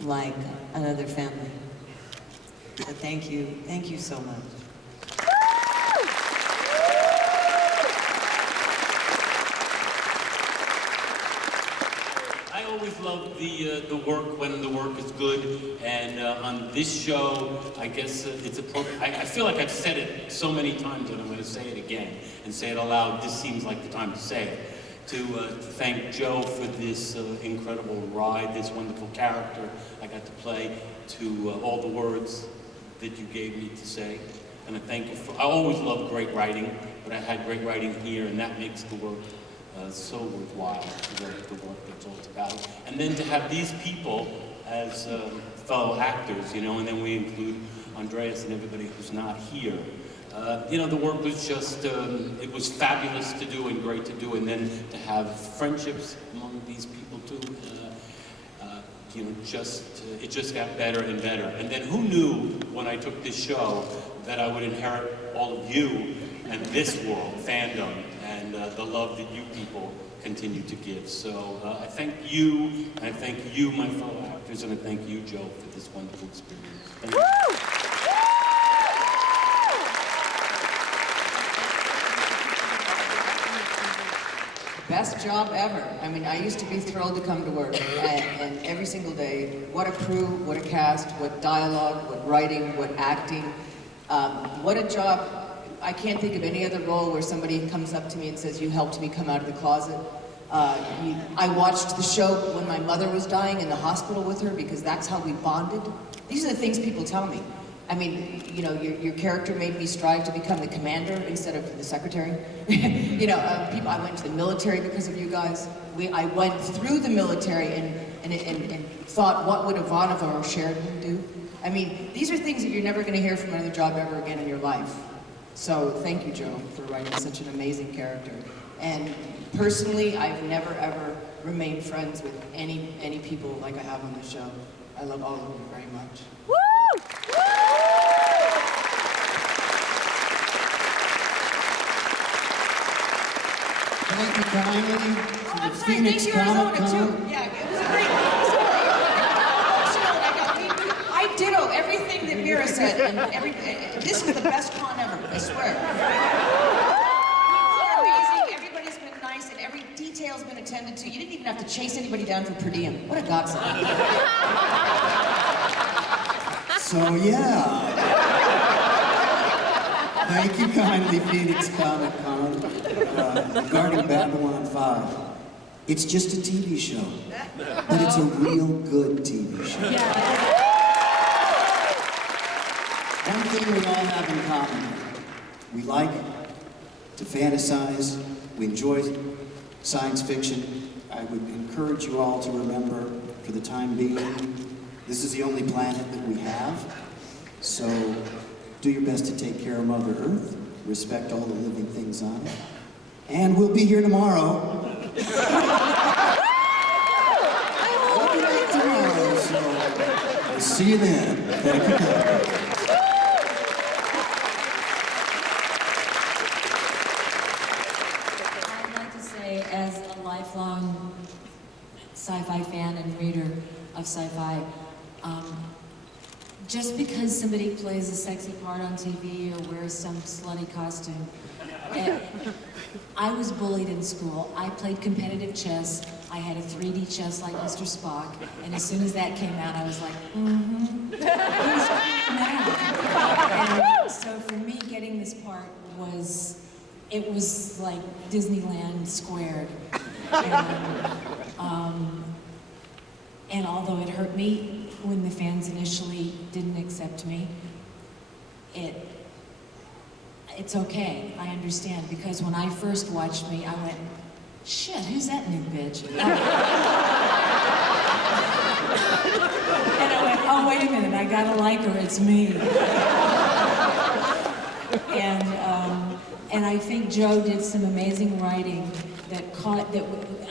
like another family. So thank you so much. I always love the work when the work is good, and on this show, I guess it's appropriate. I feel like I've said it so many times, and I'm going to say it again and say it aloud. This seems like the time to say it. to thank Joe for this incredible ride, this wonderful character I got to play, to all the words that you gave me to say. And I thank you for, I always love great writing, but I had great writing here, and that makes the work so worthwhile, the work that's all about. And then to have these people as fellow actors, you know, and then we include Andreas and everybody who's not here. You know, the work was just, it was fabulous to do and great to do, and then to have friendships among these people too, you know, it just got better and better. And then who knew when I took this show that I would inherit all of you and this world, fandom, and the love that you people continue to give. So I thank you, and I thank you, my fellow actors, and I thank you, Joe, for this wonderful experience. Thank you. Best job ever. I mean, I used to be thrilled to come to work, and every single day, what a crew, what a cast, what dialogue, what writing, what acting, what a job. I can't think of any other role where somebody comes up to me and says, you helped me come out of the closet. I watched the show when my mother was dying in the hospital with her because that's how we bonded. These are the things people tell me. I mean, you know, your character made me strive to become the commander instead of the secretary. You know, I went to the military because of you guys. I went through the military and thought, what would Ivanova or Sheridan do? I mean, these are things that you're never going to hear from another job ever again in your life. So thank you, Joe, for writing such an amazing character. And personally, I've never ever remained friends with any people like I have on the show. I love all of you very much. Woo! Thank you kindly to the Phoenix thank you, Comic Arizona, Con. too. Yeah, it was a great story. I ditto everything that Mira said, and this is the best con ever, I swear. People are amazing, everybody's been nice, and every detail's been attended to. You didn't even have to chase anybody down for per diem. What a godsend. So yeah. Thank you kindly, Phoenix Comic Con. Regarding Babylon 5, it's just a TV show, but it's a real good TV show. One thing we all have in common, we like to fantasize, we enjoy science fiction. I would encourage you all to remember, for the time being, this is the only planet that we have, so do your best to take care of Mother Earth, respect all the living things on it, and we'll be here tomorrow. We'll be back tomorrow, so we'll see you then. Thank you. I'd like to say, as a lifelong sci-fi fan and reader of sci-fi, just because somebody plays a sexy part on TV or wears some slutty costume, I was bullied in school. I played competitive chess. I had a 3D chess like Mr. Spock, and as soon as that came out, I was like, Who's now? And so for me, getting this part it was like Disneyland squared. And although it hurt me when the fans initially didn't accept me, it's okay, I understand, because when I first watched me, I went, shit, who's that new bitch? And I went, oh, wait a minute, I gotta like her, it's me. And I think Joe did some amazing writing that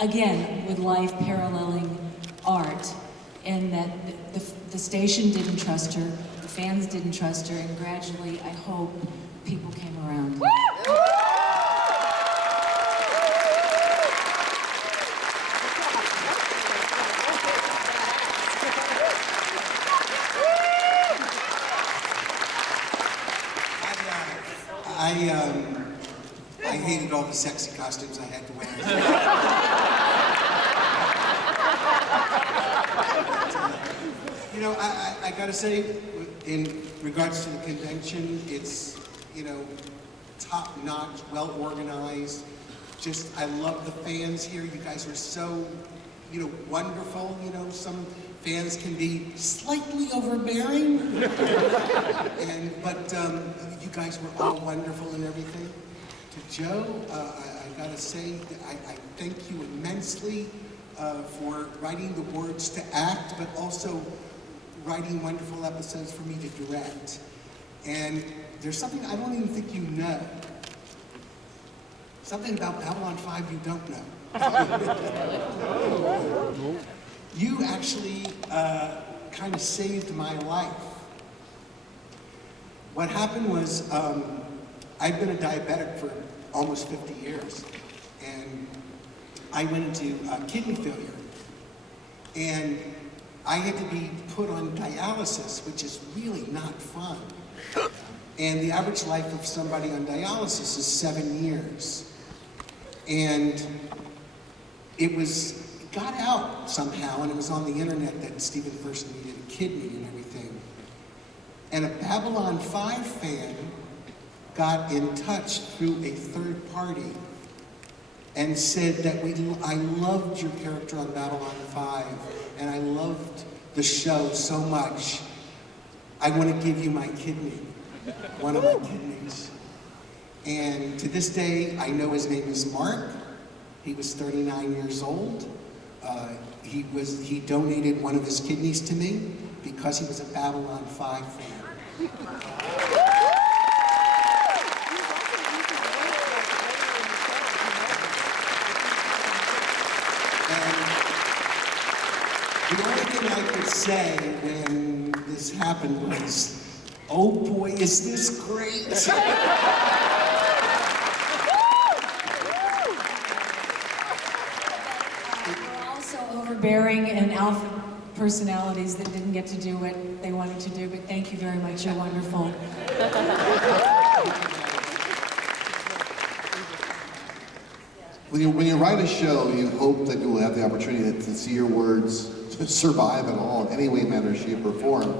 again, with life paralleling art, and that the station didn't trust her, the fans didn't trust her, and gradually, I hope, people came around. I hated all the sexy costumes I had to wear. You know, I gotta say, in regards to the convention, it's, you know, top-notch, well-organized. just, I love the fans here. You guys are so, wonderful. Some fans can be slightly overbearing, but you guys were all wonderful and everything. To Joe, I gotta say, I thank you immensely for writing the words to act, but also writing wonderful episodes for me to direct. And there's something I don't even think you know. Something about Babylon 5 you don't know. You actually kind of saved my life. What happened was, I've been a diabetic for almost 50 years, and I went into kidney failure. And I had to be put on dialysis, which is really not fun. And the average life of somebody on dialysis is 7 years. And it got out somehow, and it was on the internet that Stephen first needed a kidney and everything. And a Babylon 5 fan got in touch through a third party and said that I loved your character on Babylon 5, and I loved the show so much. I want to give you my kidney, one of my kidneys. And to this day, I know his name is Mark. He was 39 years old. He donated one of his kidneys to me because he was a Babylon 5 fan. The only thing I could say when this happened was, oh boy, is this great! We're also overbearing and alpha personalities that didn't get to do what they wanted to do, but thank you very much, you're wonderful. When you write a show, you hope that you will have the opportunity to see your words survive at all in any way, manner, shape, or form,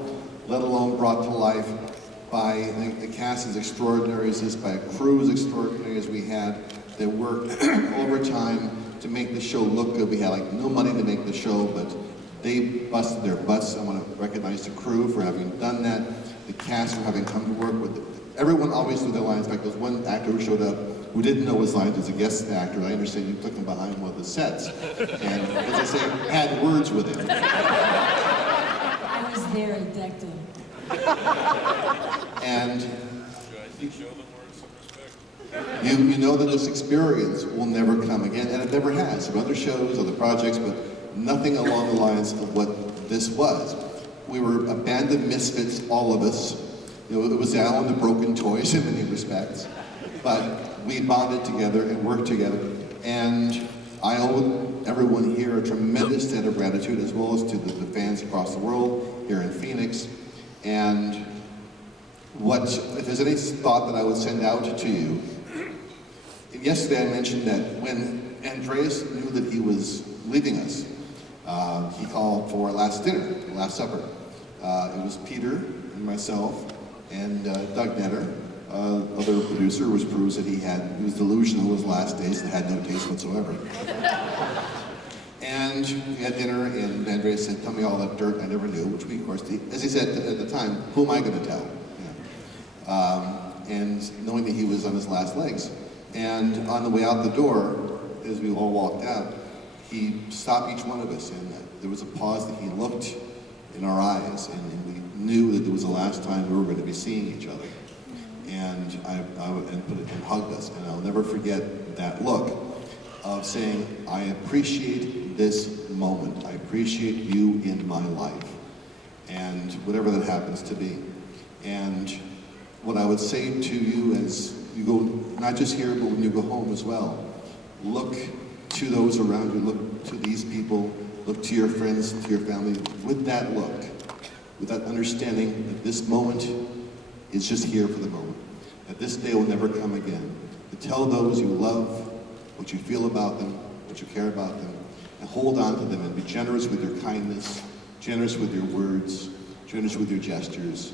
let alone brought to life by a cast as extraordinary as this, by a crew as extraordinary as we had, that worked overtime to make the show look good. We had no money to make the show, but they busted their butts. I want to recognize the crew for having done that, the cast for having come to work with it. Everyone always knew their lines. In fact, there was one actor who showed up who didn't know his lines as a guest actor. I understand you took him behind one of the sets, and as I say, had words with him. I was there and decked him. And you know that this experience will never come again, and it never has. There are other shows, other projects, but nothing along the lines of what this was. We were a band of misfits, all of us. It was Alan the broken toys in many respects, but we bonded together and worked together. And I owe everyone here a tremendous debt of gratitude, as well as to the fans across the world here in Phoenix. And if there's any thought that I would send out to you, yesterday I mentioned that when Andreas knew that he was leaving us, he called for our last dinner, last supper. It was Peter and myself and Doug Netter. Other producer was proves that he was delusional his last days and had no taste whatsoever. And we had dinner, and Andreas said, "Tell me all that dirt I never knew," which we, of course, as he said at the time, who am I going to tell? And knowing that he was on his last legs. And on the way out the door, as we all walked out, he stopped each one of us, and there was a pause that he looked in our eyes, and we knew that it was the last time we were going to be seeing each other. And and hugged us, and I'll never forget that look of saying, "I appreciate this moment. I appreciate you in my life, and whatever that happens to be." And what I would say to you as you go, not just here, but when you go home as well, look to those around you, look to these people, look to your friends, to your family, with that look, with that understanding that this moment is just here for the moment, that this day will never come again. To tell those you love what you feel about them, what you care about them, and hold on to them and be generous with your kindness, generous with your words, generous with your gestures,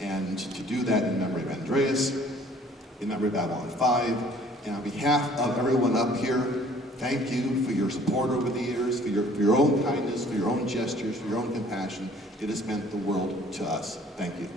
and to do that in memory of Andreas, in memory of Babylon 5, And on behalf of everyone up here, thank you for your support over the years, for your own kindness, for your own gestures, for your own compassion. It has meant the world to us. Thank you.